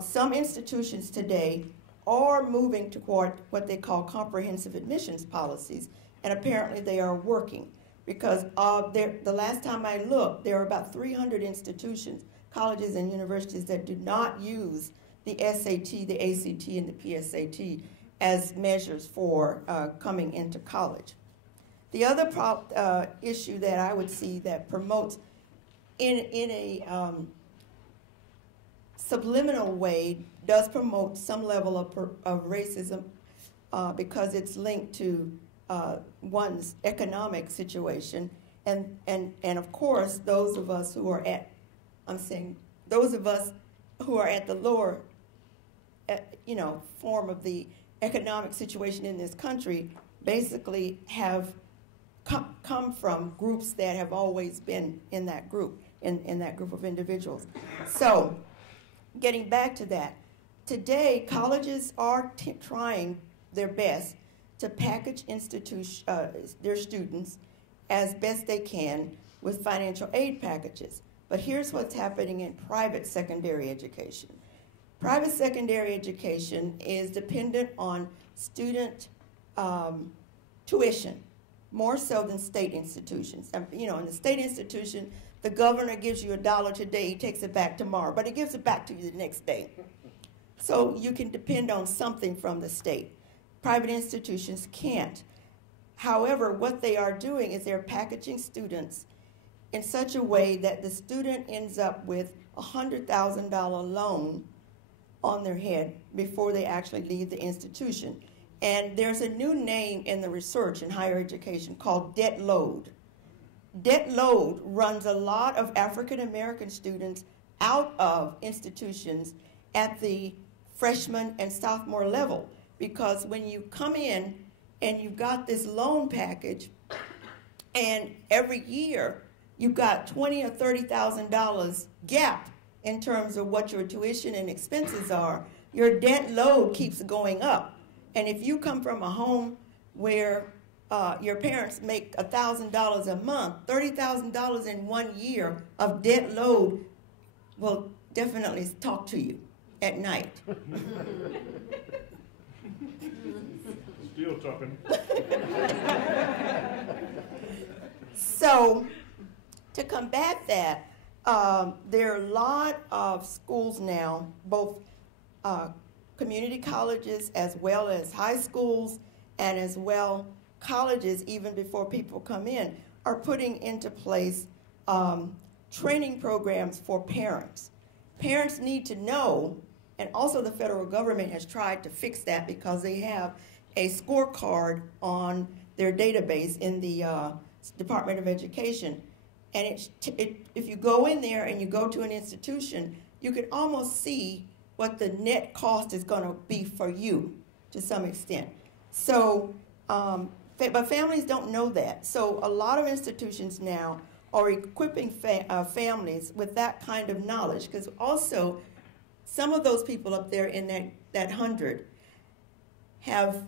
some institutions today are moving toward what they call comprehensive admissions policies, and apparently they are working. Because the last time I looked, there are about 300 institutions, colleges and universities that do not use the SAT, the ACT, and the PSAT as measures for coming into college. The other issue that I would see that promotes in a subliminal way does promote some level of racism because it's linked to one's economic situation, and of course those of us who are at the lower form of the economic situation in this country basically have come from groups that have always been in that group of individuals. So getting back to that, today colleges are trying their best to package their students as best they can with financial aid packages. But here's what's happening in private secondary education. Private secondary education is dependent on student tuition, more so than state institutions. In the state institution, the governor gives you $1 today, he takes it back tomorrow, but he gives it back to you the next day. So you can depend on something from the state. Private institutions can't. However, what they are doing is they're packaging students in such a way that the student ends up with a $100,000 loan on their head before they actually leave the institution. And there's a new name in the research in higher education called debt load. Debt load runs a lot of African American students out of institutions at the freshman and sophomore level. Because when you come in and you've got this loan package, and every year you've got $20,000 or $30,000 gap in terms of what your tuition and expenses are, your debt load keeps going up. And if you come from a home where your parents make $1,000 a month, $30,000 in 1 year of debt load will definitely talk to you at night. Still talking. So, to combat that, There are a lot of schools now, both community colleges as well as high schools, and as well colleges, even before people come in, are putting into place training programs for parents. Parents need to know, and also the federal government has tried to fix that because they have a scorecard on their database in the Department of Education. And if you go in there and you go to an institution, you can almost see what the net cost is going to be for you to some extent. So, but families don't know that. So a lot of institutions now are equipping families with that kind of knowledge, because also some of those people up there in that 100 have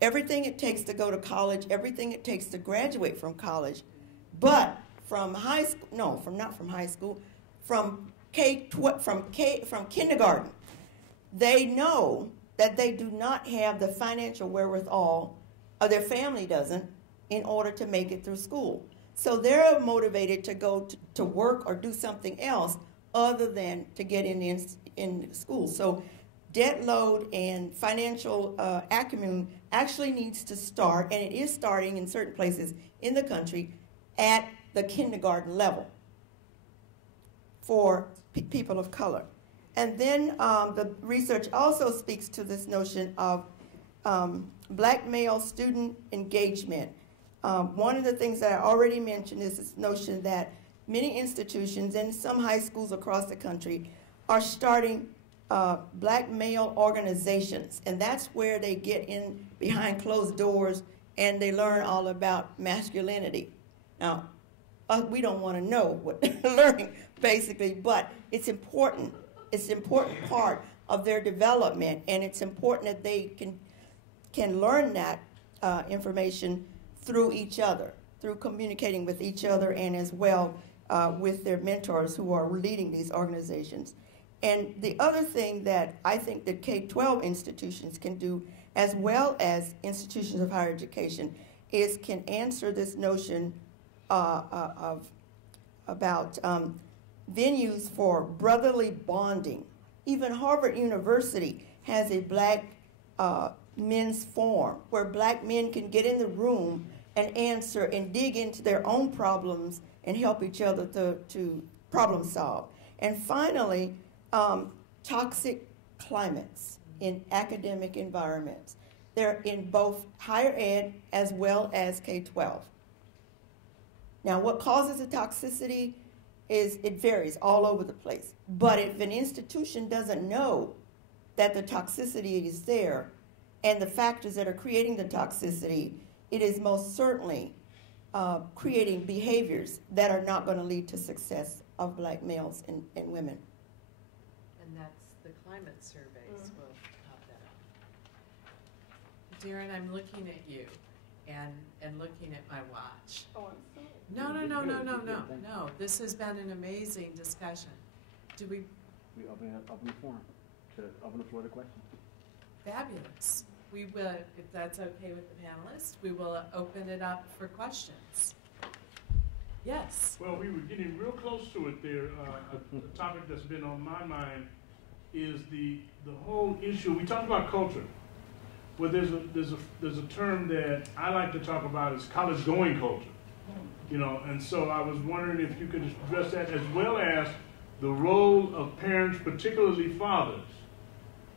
everything it takes to go to college, everything it takes to graduate from college, but from high school, no, not from high school, from kindergarten, they know that they do not have the financial wherewithal, or their family doesn't, in order to make it through school. So they're motivated to go to work or do something else other than to get in school. So debt load and financial acumen actually needs to start, and it is starting in certain places in the country, at the kindergarten level for people of color. And then the research also speaks to this notion of black male student engagement. One of the things that I already mentioned is this notion that many institutions and some high schools across the country are starting black male organizations, and that's where they get in behind closed doors and they learn all about masculinity. Now, we don't want to know what they're learning, basically, but it's important. It's an important part of their development, and it's important that they can learn that information through each other, through communicating with each other, and as well with their mentors who are leading these organizations. And the other thing that I think that K-12 institutions can do, as well as institutions of higher education, is can answer this notion about venues for brotherly bonding. Even Harvard University has a black men's forum where black men can get in the room and answer and dig into their own problems and help each other to problem solve. And finally, toxic climates in academic environments. They're in both higher ed as well as K-12. Now, what causes the toxicity is it varies all over the place. But if an institution doesn't know that the toxicity is there and the factors that are creating the toxicity, it is most certainly creating behaviors that are not going to lead to success of black males and women. And that's the climate surveys will pop that up. Darren, I'm looking at you and looking at my watch. Oh, I'm sorry. No. This has been an amazing discussion. Do we? We open the forum to open the floor to questions. Fabulous. We will, if that's okay with the panelists, we will open it up for questions. Yes. Well, we were getting real close to it there. A topic that's been on my mind is the whole issue. We talk about culture. Well, there's a term that I like to talk about is college going culture. You know, and so I was wondering if you could address that, as well as the role of parents, particularly fathers,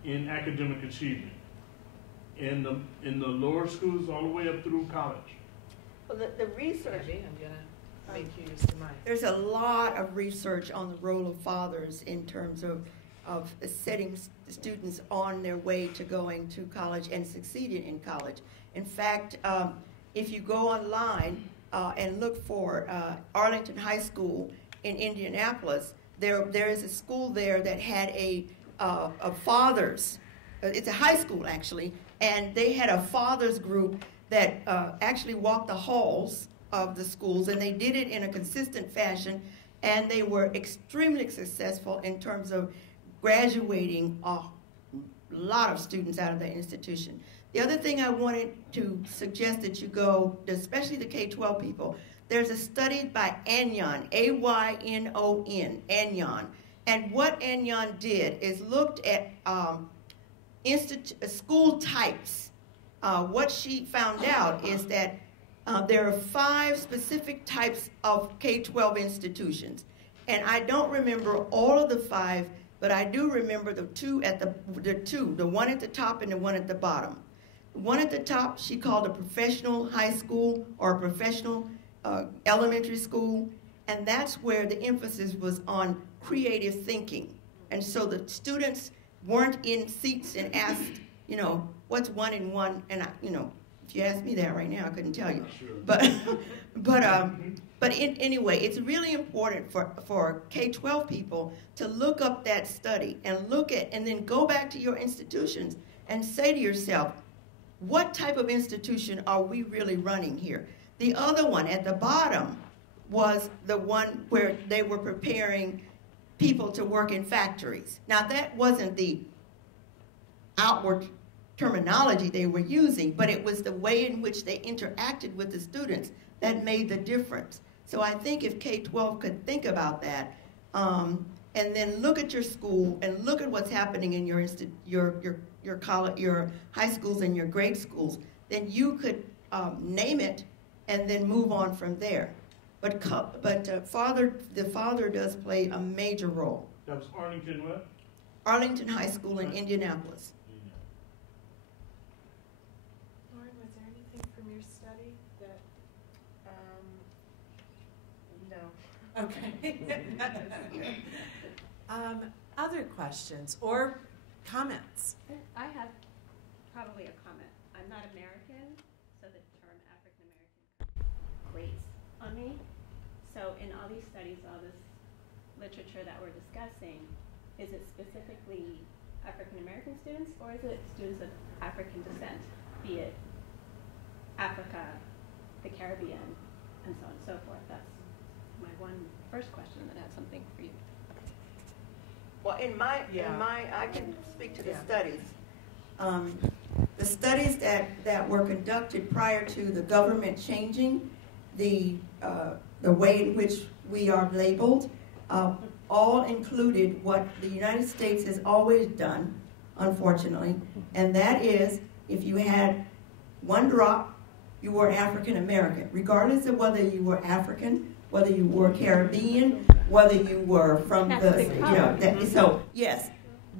in academic achievement in the lower schools all the way up through college. Well, the research. I'm going to make you use the mic. There's a lot of research on the role of fathers in terms of setting students on their way to going to college and succeeding in college. In fact, if you go online and look for Arlington High School in Indianapolis, there is a school there that had a fathers. It's a high school actually, and they had a fathers group that actually walked the halls of the schools, and they did it in a consistent fashion, and they were extremely successful in terms of graduating a lot of students out of the institution. The other thing I wanted to suggest that you go, especially the K-12 people, there's a study by Anyon, A-Y-N-O-N, Anyon. And what Anyon did is looked at school types. What she found out is that there are 5 specific types of K-12 institutions. And I don't remember all of the 5, but I do remember the two, the one at the top and the one at the bottom. The one at the top she called a professional high school or a professional elementary school, and that's where the emphasis was on creative thinking. And so the students weren't in seats and asked, you know, what's 1 and 1, and I, you know, if you asked me that right now, I couldn't tell you. Sure. But anyway, it's really important for K-12 people to look up that study and and then go back to your institutions and say to yourself, what type of institution are we really running here? The other one at the bottom was the one where they were preparing people to work in factories. Now that wasn't the outward terminology they were using, but it was the way in which they interacted with the students that made the difference. So I think if K-12 could think about that, and then look at your school and look at what's happening in your college, your high schools and your grade schools, then you could name it and then move on from there. But the father does play a major role. That was Arlington what? Arlington High School in Indianapolis. Lauren, was there anything from your study that, no. Okay. Other questions or comments? I have probably a comment. I'm not American, so the term African American grates on me. So in all these studies, all this literature that we're discussing, is it specifically African American students, or is it students of African descent, be it Africa, the Caribbean, and so on and so forth? That's my first question, and then I have something for you. Well, I can speak to the studies. The studies that were conducted prior to the government changing the way in which we are labeled, all included what the United States has always done, unfortunately, and that is if you had 1 drop, you were African American, regardless of whether you were African, whether you were Caribbean, whether you were from so yes,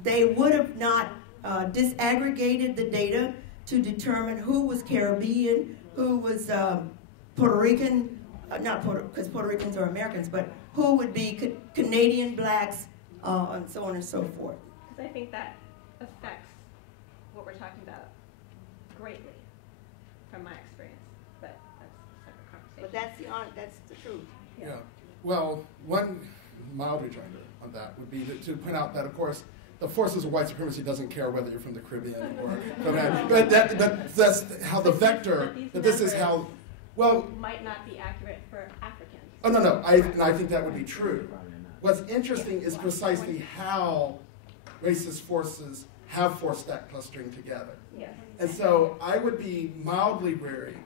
they would have not disaggregated the data to determine who was Caribbean, who was Puerto Rican, because Puerto Ricans are Americans, but who would be Canadian blacks, and so on and so forth. Because I think that affects what we're talking about greatly, from my experience. But that's a separate conversation. But that's the truth. Yeah. Well, one mild rejoinder on that would be to point out that, of course, the forces of white supremacy doesn't care whether you're from the Caribbean or from but that's how the vector. But this is how. Well, might not be accurate for Africans. Oh no, I think that would be true. What's interesting is precisely how racist forces have forced that clustering together. Yes. And so I would be mildly wary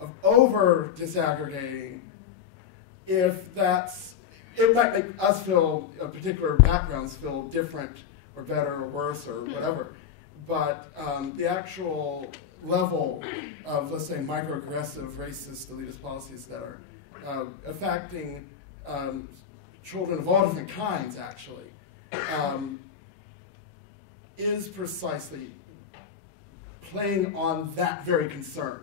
of over disaggregating if it might make us feel, particular backgrounds feel different or better or worse or whatever. But the actual level of, let's say, microaggressive, racist, elitist policies that are affecting children of all different kinds, actually, is precisely playing on that very concern.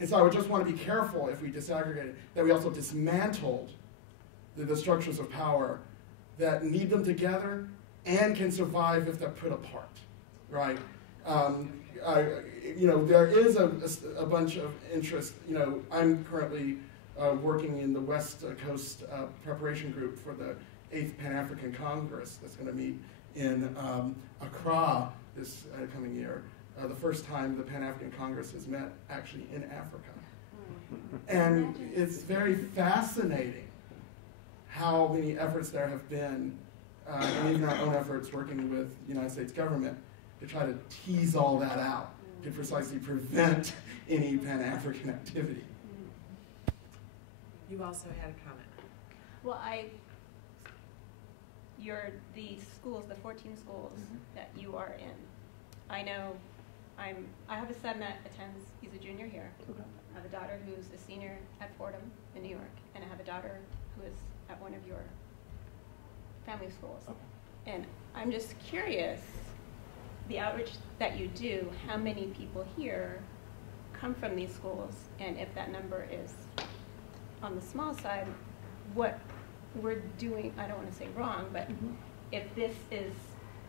And so I would just want to be careful if we disaggregate that we also dismantled the structures of power that need them together and can survive if they're put apart, right? There is a bunch of interest. I'm currently working in the West Coast preparation group for the 8th Pan-African Congress that's going to meet in Accra this coming year. The first time the Pan-African Congress has met actually in Africa. And it's very fascinating how many efforts there have been, and even our own efforts working with the United States government to try to tease all that out, to precisely prevent any Pan-African activity. You also had a comment. Well, the schools, the 14 schools that you are in. I know I have a son that attends, he's a junior here. Okay. I have a daughter who's a senior at Fordham in New York, and I have a daughter who is at one of your family schools. Okay. And I'm just curious, the outreach that you do, how many people here come from these schools, and if that number is on the small side, what we're doing, I don't want to say wrong, but if this is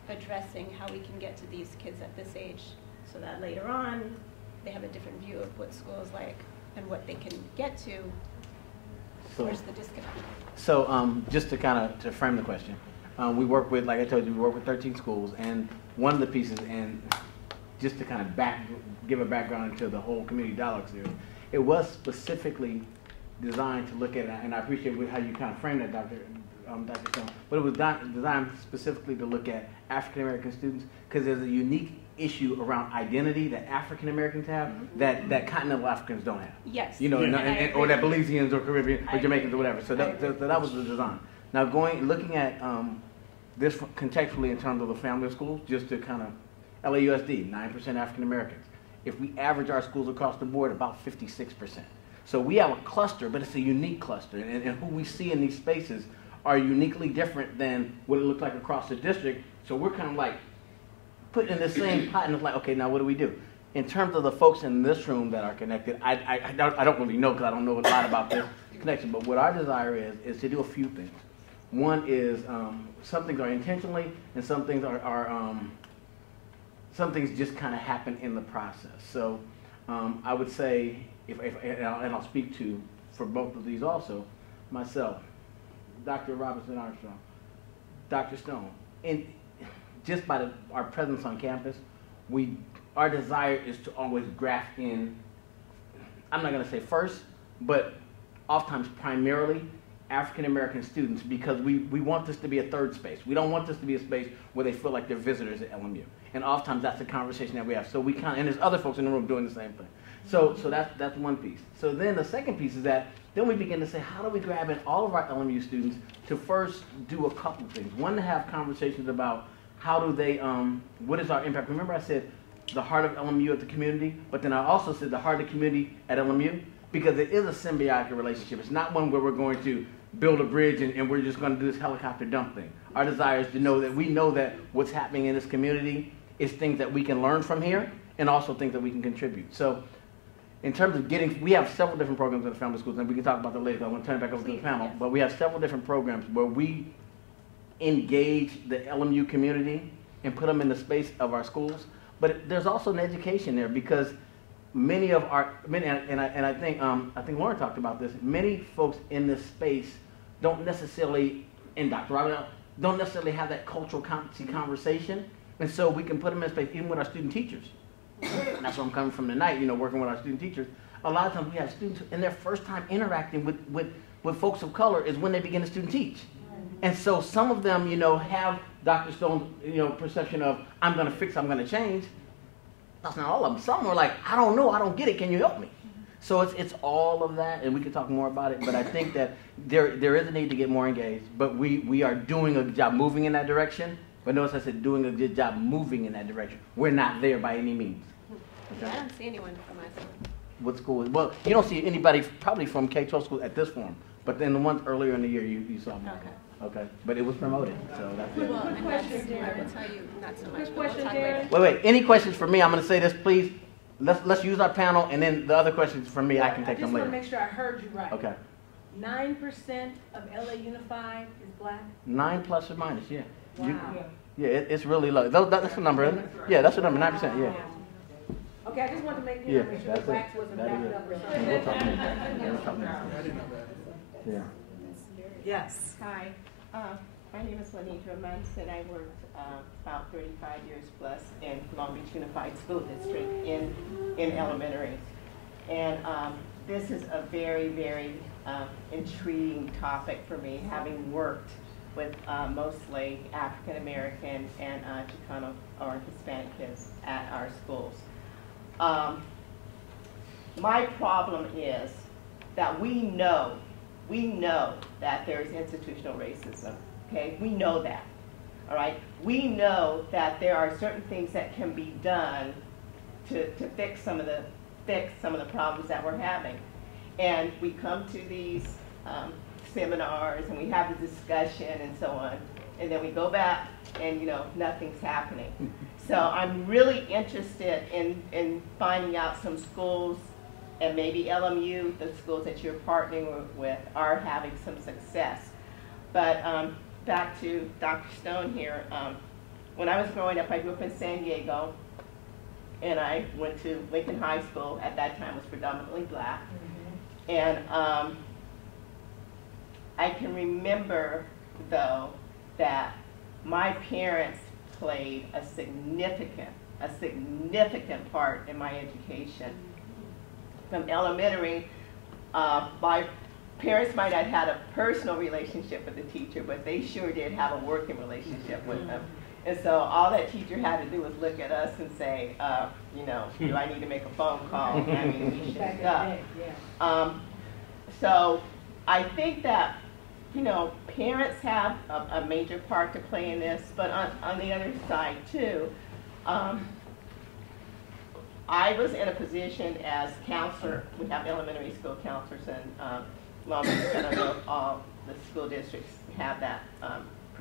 addressing how we can get to these kids at this age so that later on they have a different view of what school is like and what they can get to, where's the disconnect? So just to to frame the question, we work with, like I told you, we work with 13 schools, and one of the pieces, and just to kind of give a background into the whole community dialogue series, it was specifically designed to look at, and I appreciate how you kind of framed that, Dr. Stone, but it was designed specifically to look at African American students, because there's a unique issue around identity that African Americans have that continental Africans don't have. Yes. You know, or that Belizeans or Caribbean or Jamaicans or whatever. So that was the design. Now looking at this contextually in terms of the family of schools, just to kind of, LAUSD, 9% African Americans. If we average our schools across the board, about 56%. So we have a cluster, but it's a unique cluster, and who we see in these spaces are uniquely different than what it looks like across the district. So we're kind of like put in the same pot, and it's like, okay, now what do we do? In terms of the folks in this room that are connected, I don't really know, because I don't know a lot about this connection, but what our desire is to do a few things. One is some things are intentionally, and some things some things just kind of happen in the process. So I would say, and I'll speak for both of these also, myself, Dr. Robinson Armstrong, Dr. Stone, and just by our presence on campus, our desire is to always graft in, I'm not going to say first, but oftentimes primarily African American students, because we want this to be a third space. We don't want this to be a space where they feel like they're visitors at LMU. And oftentimes that's the conversation that we have. So and there's other folks in the room doing the same thing. So that's one piece. So then the second piece is that then we begin to say, how do we grab in all of our LMU students to first do a couple things? One, to have conversations about how do they, what is our impact? Remember I said the heart of LMU at the community, but then I also said the heart of the community at LMU, because it is a symbiotic relationship. It's not one where we're going to build a bridge and we're just going to do this helicopter dump thing. Our desire is to know that we know that what's happening in this community is things that we can learn from here, and also things that we can contribute. So in terms of we have several different programs in the family schools, and we can talk about that later. I'm going to turn it back over to the panel. But we have several different programs where we engage the LMU community and put them in the space of our schools. But there's also an education there, because many, and I think Lauren talked about this, many folks in this space don't necessarily, and Dr. Robert, don't necessarily have that cultural competency conversation. And so we can put them in space, even with our student teachers. And that's where I'm coming from tonight, working with our student teachers. A lot of times we have students in their first time interacting with folks of color is when they begin to student teach. And so some of them, have Dr. Stone's, perception of, I'm going to fix, I'm going to change. That's not all of them. Some are like, I don't know, I don't get it, can you help me? So it's all of that, and we can talk more about it, but I think that there is a need to get more engaged, but we are doing a good job moving in that direction. But notice I said doing a good job moving in that direction. We're not there by any means. Okay. I don't see anyone from my school. What school? Well, you don't see anybody probably from K-12 school at this forum, but then the ones earlier in the year you saw them. Okay. But it was promoted, so that's it. Well, and I will tell you, not so much, but we'll talk later. Wait. Any questions for me? I'm going to say this, please. Let's use our panel, and then the other questions from me, I can take them later. I just want to make sure I heard you right. Okay. 9% of LA Unified is black? 9 plus or minus, yeah. Wow. It's really low. That's the number, isn't it? Yeah, that's the number, 9%, yeah. Okay, I just want to make Yeah, sure the blacks wasn't backed up or something. We'll talk about that. Yeah. Yes. Hi, my name is Lenitra Munson. I worked about 35 years plus in Long Beach Unified School District in elementary. And this is a very, very intriguing topic for me, having worked with mostly African American and Chicano or Hispanic kids at our schools. My problem is that we know we know that there is institutional racism, okay? We know that, all right? We know that there are certain things that can be done to fix some of the problems that we're having. And we come to these seminars and we have the discussion and so on, and then we go back and, you know, nothing's happening. So I'm really interested in finding out some schools, and maybe LMU, the schools that you're partnering with, are having some success. But back to Dr. Stone here. When I was growing up, I grew up in San Diego, and I went to Lincoln High School. At that time, it was predominantly black. Mm-hmm. And I can remember, though, that my parents played a significant part in my education. From elementary, my parents might have had a personal relationship with the teacher, but they sure did have a working relationship with them. And so all that teacher had to do was look at us and say, you know, do I need to make a phone call? I mean, we should go. So I think that, you know, parents have a major part to play in this, but on the other side too, I was in a position as counselor. We have elementary school counselors in Long Beach. I don't know if all the school districts have that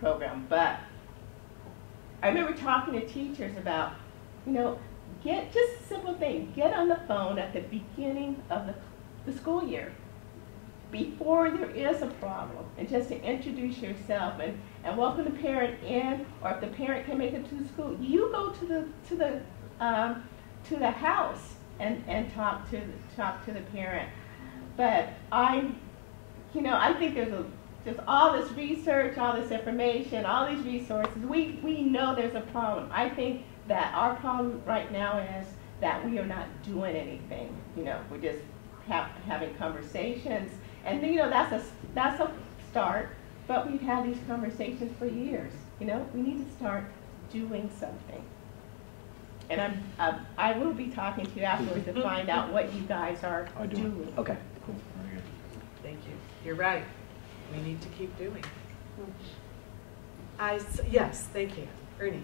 program, but I remember talking to teachers about, you know, just a simple thing, get on the phone at the beginning of the school year, before there is a problem, and just to introduce yourself and welcome the parent in, or if the parent can make it to the school, you go to the house and talk to the parent. But I think there's all this research, all this information, all these resources. We know there's a problem. I think that our problem right now is that we are not doing anything. You know, we're just having conversations. And you know, that's a start, but we've had these conversations for years. You know, we need to start doing something. And I will be talking to you afterwards to find out what you guys are doing. Okay, cool. Very good. Thank you. You're right. We need to keep doing. Yes, thank you. Ernie.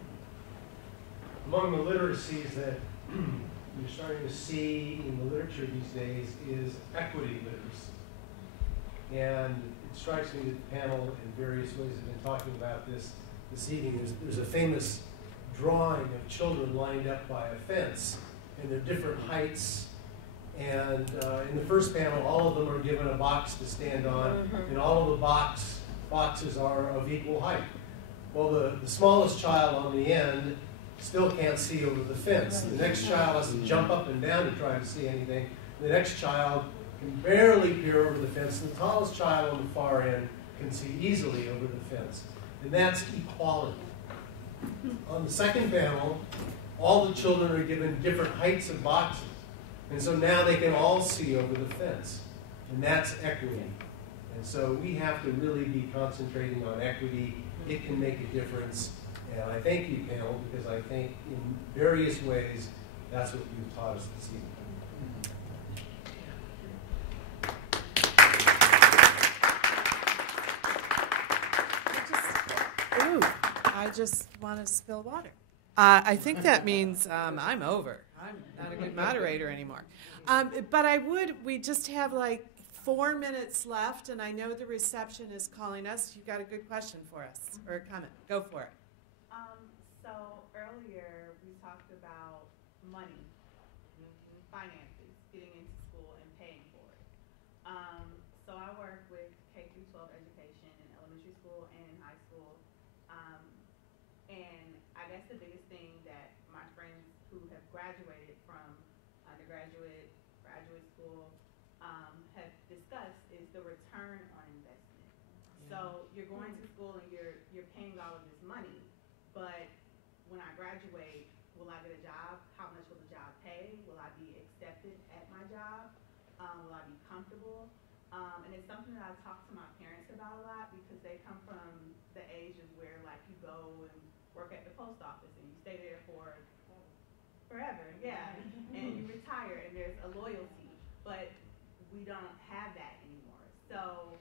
Among the literacies that you're starting to see in the literature these days is equity literacy. And it strikes me that the panel in various ways have been talking about this evening. There's a famous drawing of children lined up by a fence, and they're different heights. And in the first panel, all of them are given a box to stand on, and all of the boxes are of equal height. Well, the smallest child on the end still can't see over the fence. The next child has to jump up and down to try to see anything. The next child can barely peer over the fence. The tallest child on the far end can see easily over the fence. And that's equality. On the second panel, all the children are given different heights of boxes. And so now they can all see over the fence. And that's equity. And so we have to really be concentrating on equity. It can make a difference. And I thank you, panel, because I think in various ways, that's what you've taught us this evening. I just want to spill water. I think that means I'm over. I'm not a good moderator anymore. But we just have like 4 minutes left, and I know the reception is calling us. You got a good question for us, or a comment. Go for it. So earlier we talked about money, finances, getting into school and paying for it. So I work with K through 12 education in elementary school and in high school. And I guess the biggest thing that my friends who have graduated from undergraduate, graduate school have discussed is the return on investment. So you're going to school and you're paying all of this money, but when I graduate, will I get a job? How much will the job pay? Will I be accepted at my job? Will I be comfortable? And it's something that I talk to my parents about a lot because they come from the age of where like you go and work at the post office and you stay there for forever, yeah, and you retire and there's a loyalty, but we don't have that anymore. So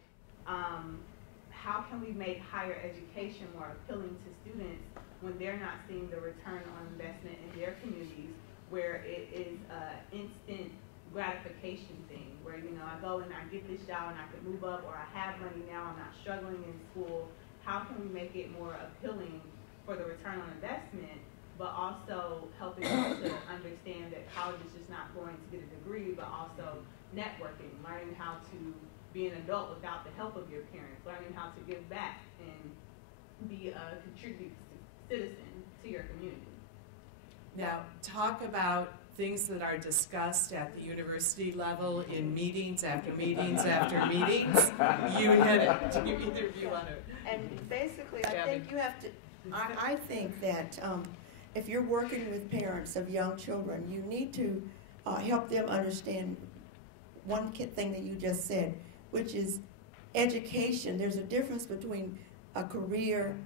can we make higher education more appealing to students when they're not seeing the return on investment in their communities, where it is an instant gratification thing, where, you know, I go and I get this job and I can move up, or I have money now, I'm not struggling in school. How can we make it more appealing for the return on investment, but also helping them to understand that college is just not going to get a degree, but also networking, learning how to be an adult without the help of your parents, learning how to give back and be a contributing citizen to your community. Now, talk about things that are discussed at the university level in meetings after meetings after meetings. You hit it. Do you either of you want to? And basically, I think you have to, I think that if you're working with parents of young children, you need to help them understand one thing that you just said, which is education. There's a difference between a career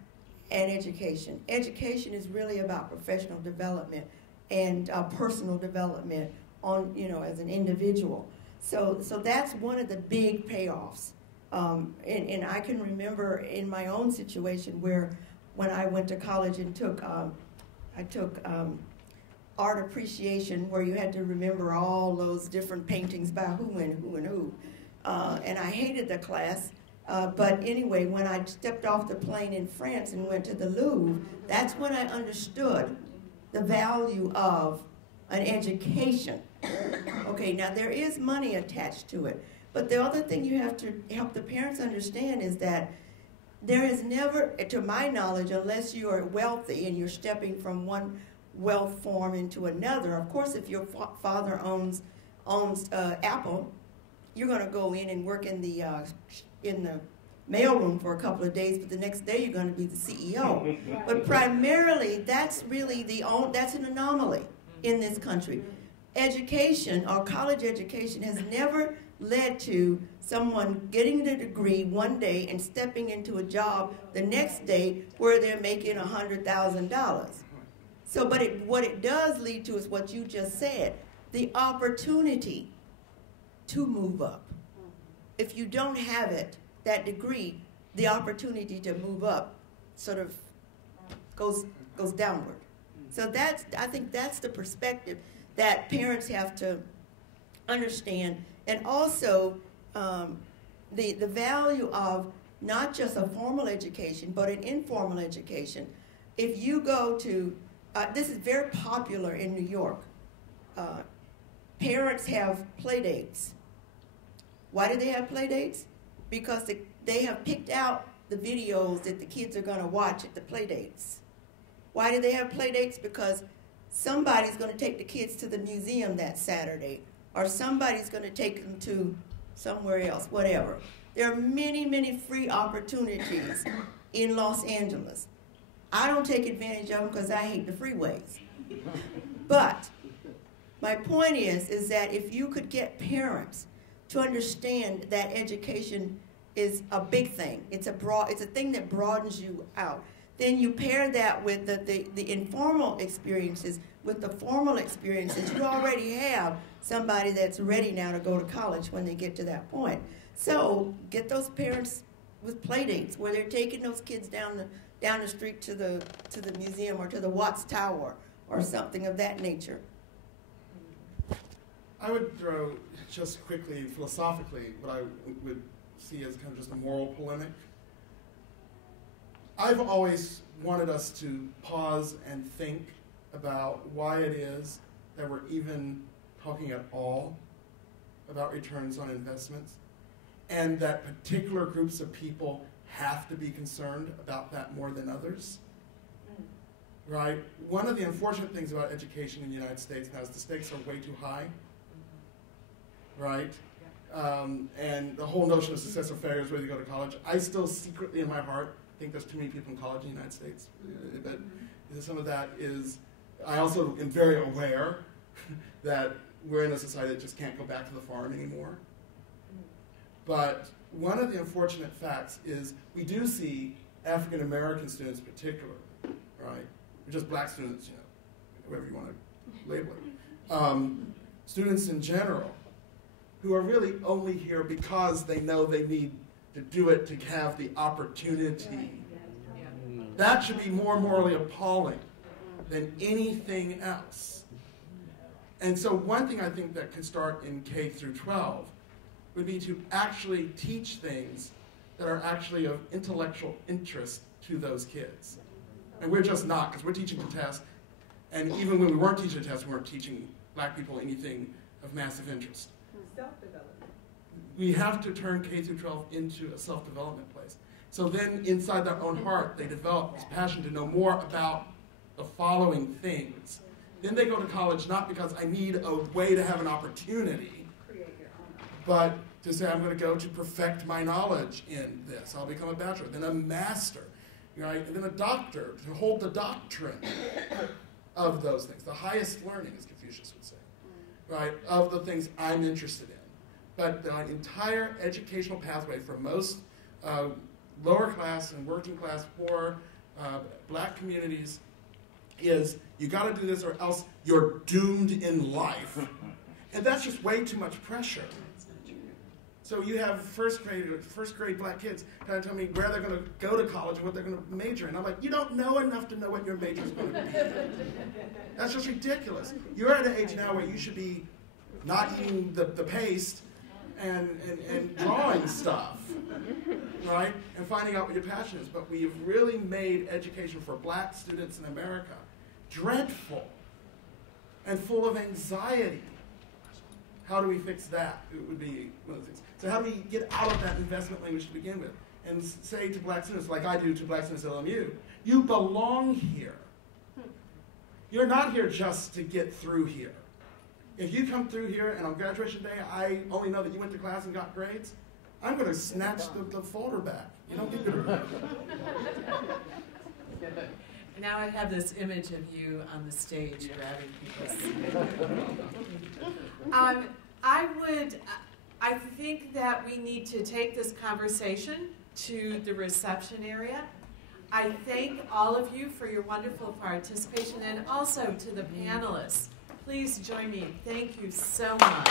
and education. Education is really about professional development and personal development on, you know, as an individual. So that's one of the big payoffs. And I can remember in my own situation where when I went to college and I took art appreciation, where you had to remember all those different paintings by who and who and who. And I hated the class. But anyway, when I stepped off the plane in France and went to the Louvre, that's when I understood the value of an education. Okay, now there is money attached to it. But the other thing you have to help the parents understand is that there is never, to my knowledge, unless you are wealthy and you're stepping from one wealth form into another. Of course, if your father owns Apple, you're going to go in and work in the mailroom for a couple of days, but the next day you're going to be the CEO. But primarily, that's really that's an anomaly in this country. Education, or college education, has never led to someone getting a degree one day and stepping into a job the next day where they're making $100,000. So, but what it does lead to is what you just said, the opportunity to move up. If you don't have it, that degree, the opportunity to move up sort of goes downward. So I think that's the perspective that parents have to understand, and also the value of not just a formal education, but an informal education. If you go to, this is very popular in New York, parents have play dates. Why do they have play dates? Because they have picked out the videos that the kids are going to watch at the play dates. Why do they have play dates? Because somebody's going to take the kids to the museum that Saturday, or somebody's going to take them to somewhere else, whatever. There are many, many free opportunities in Los Angeles. I don't take advantage of them because I hate the freeways. But my point is that if you could get parents to understand that education is a big thing, it's a thing that broadens you out, then you pair that with the informal experiences with the formal experiences. You already have somebody that's ready now to go to college when they get to that point. So get those parents with play dates where they're taking those kids down the street to the museum or to the Watts Tower or something of that nature. I would throw just quickly, philosophically, what I would see as kind of just a moral polemic. I've always wanted us to pause and think about why it is that we're even talking at all about returns on investments, and that particular groups of people have to be concerned about that more than others. Right? One of the unfortunate things about education in the United States now is the stakes are way too high. Right? And the whole notion of success or failure is whether you go to college. I still secretly in my heart think there's too many people in college in the United States. But some of that is, I also am very aware that we're in a society that just can't go back to the farm anymore. But one of the unfortunate facts is we do see African American students particularly, right? Or just black students, whoever you want to label it. Students in general, who are really only here because they know they need to do it to have the opportunity. That should be more morally appalling than anything else. And so one thing I think that could start in K through 12 would be to actually teach things that are actually of intellectual interest to those kids. And we're just not, because we're teaching to test. And even when we weren't teaching to test, we weren't teaching black people anything of massive interest. Self-development. We have to turn K through 12 into a self-development place. So then inside their own heart, they develop this passion to know more about the following things. Then they go to college not because I need a way to have an opportunity, but to say I'm going to go to perfect my knowledge in this. I'll become a bachelor, then a master, right? And then a doctor, to hold the doctrine of those things. The highest learning, as Confucius would say, right, of the things I'm interested in. But the entire educational pathway for most lower class and working class, poor, black communities is you got to do this or else you're doomed in life. And that's just way too much pressure. So you have first grade black kids trying to tell me where they're going to go to college and what they're going to major in. I'm like, you don't know enough to know what your major is going to be. That's just ridiculous. You're at an age now where you should be not eating the paste and drawing stuff, right? And finding out what your passion is. But we've really made education for black students in America dreadful and full of anxiety. How do we fix that? It would be one of the things. So how do we get out of that investment language to begin with and say to black students, like I do to black students at LMU, you belong here. You're not here just to get through here. If you come through here and on graduation day, I only know that you went to class and got grades, I'm going to snatch the folder back. You don't get good. Now I have this image of you on the stage grabbing people's. I think that we need to take this conversation to the reception area. I thank all of you for your wonderful participation and also to the panelists. Please join me. Thank you so much.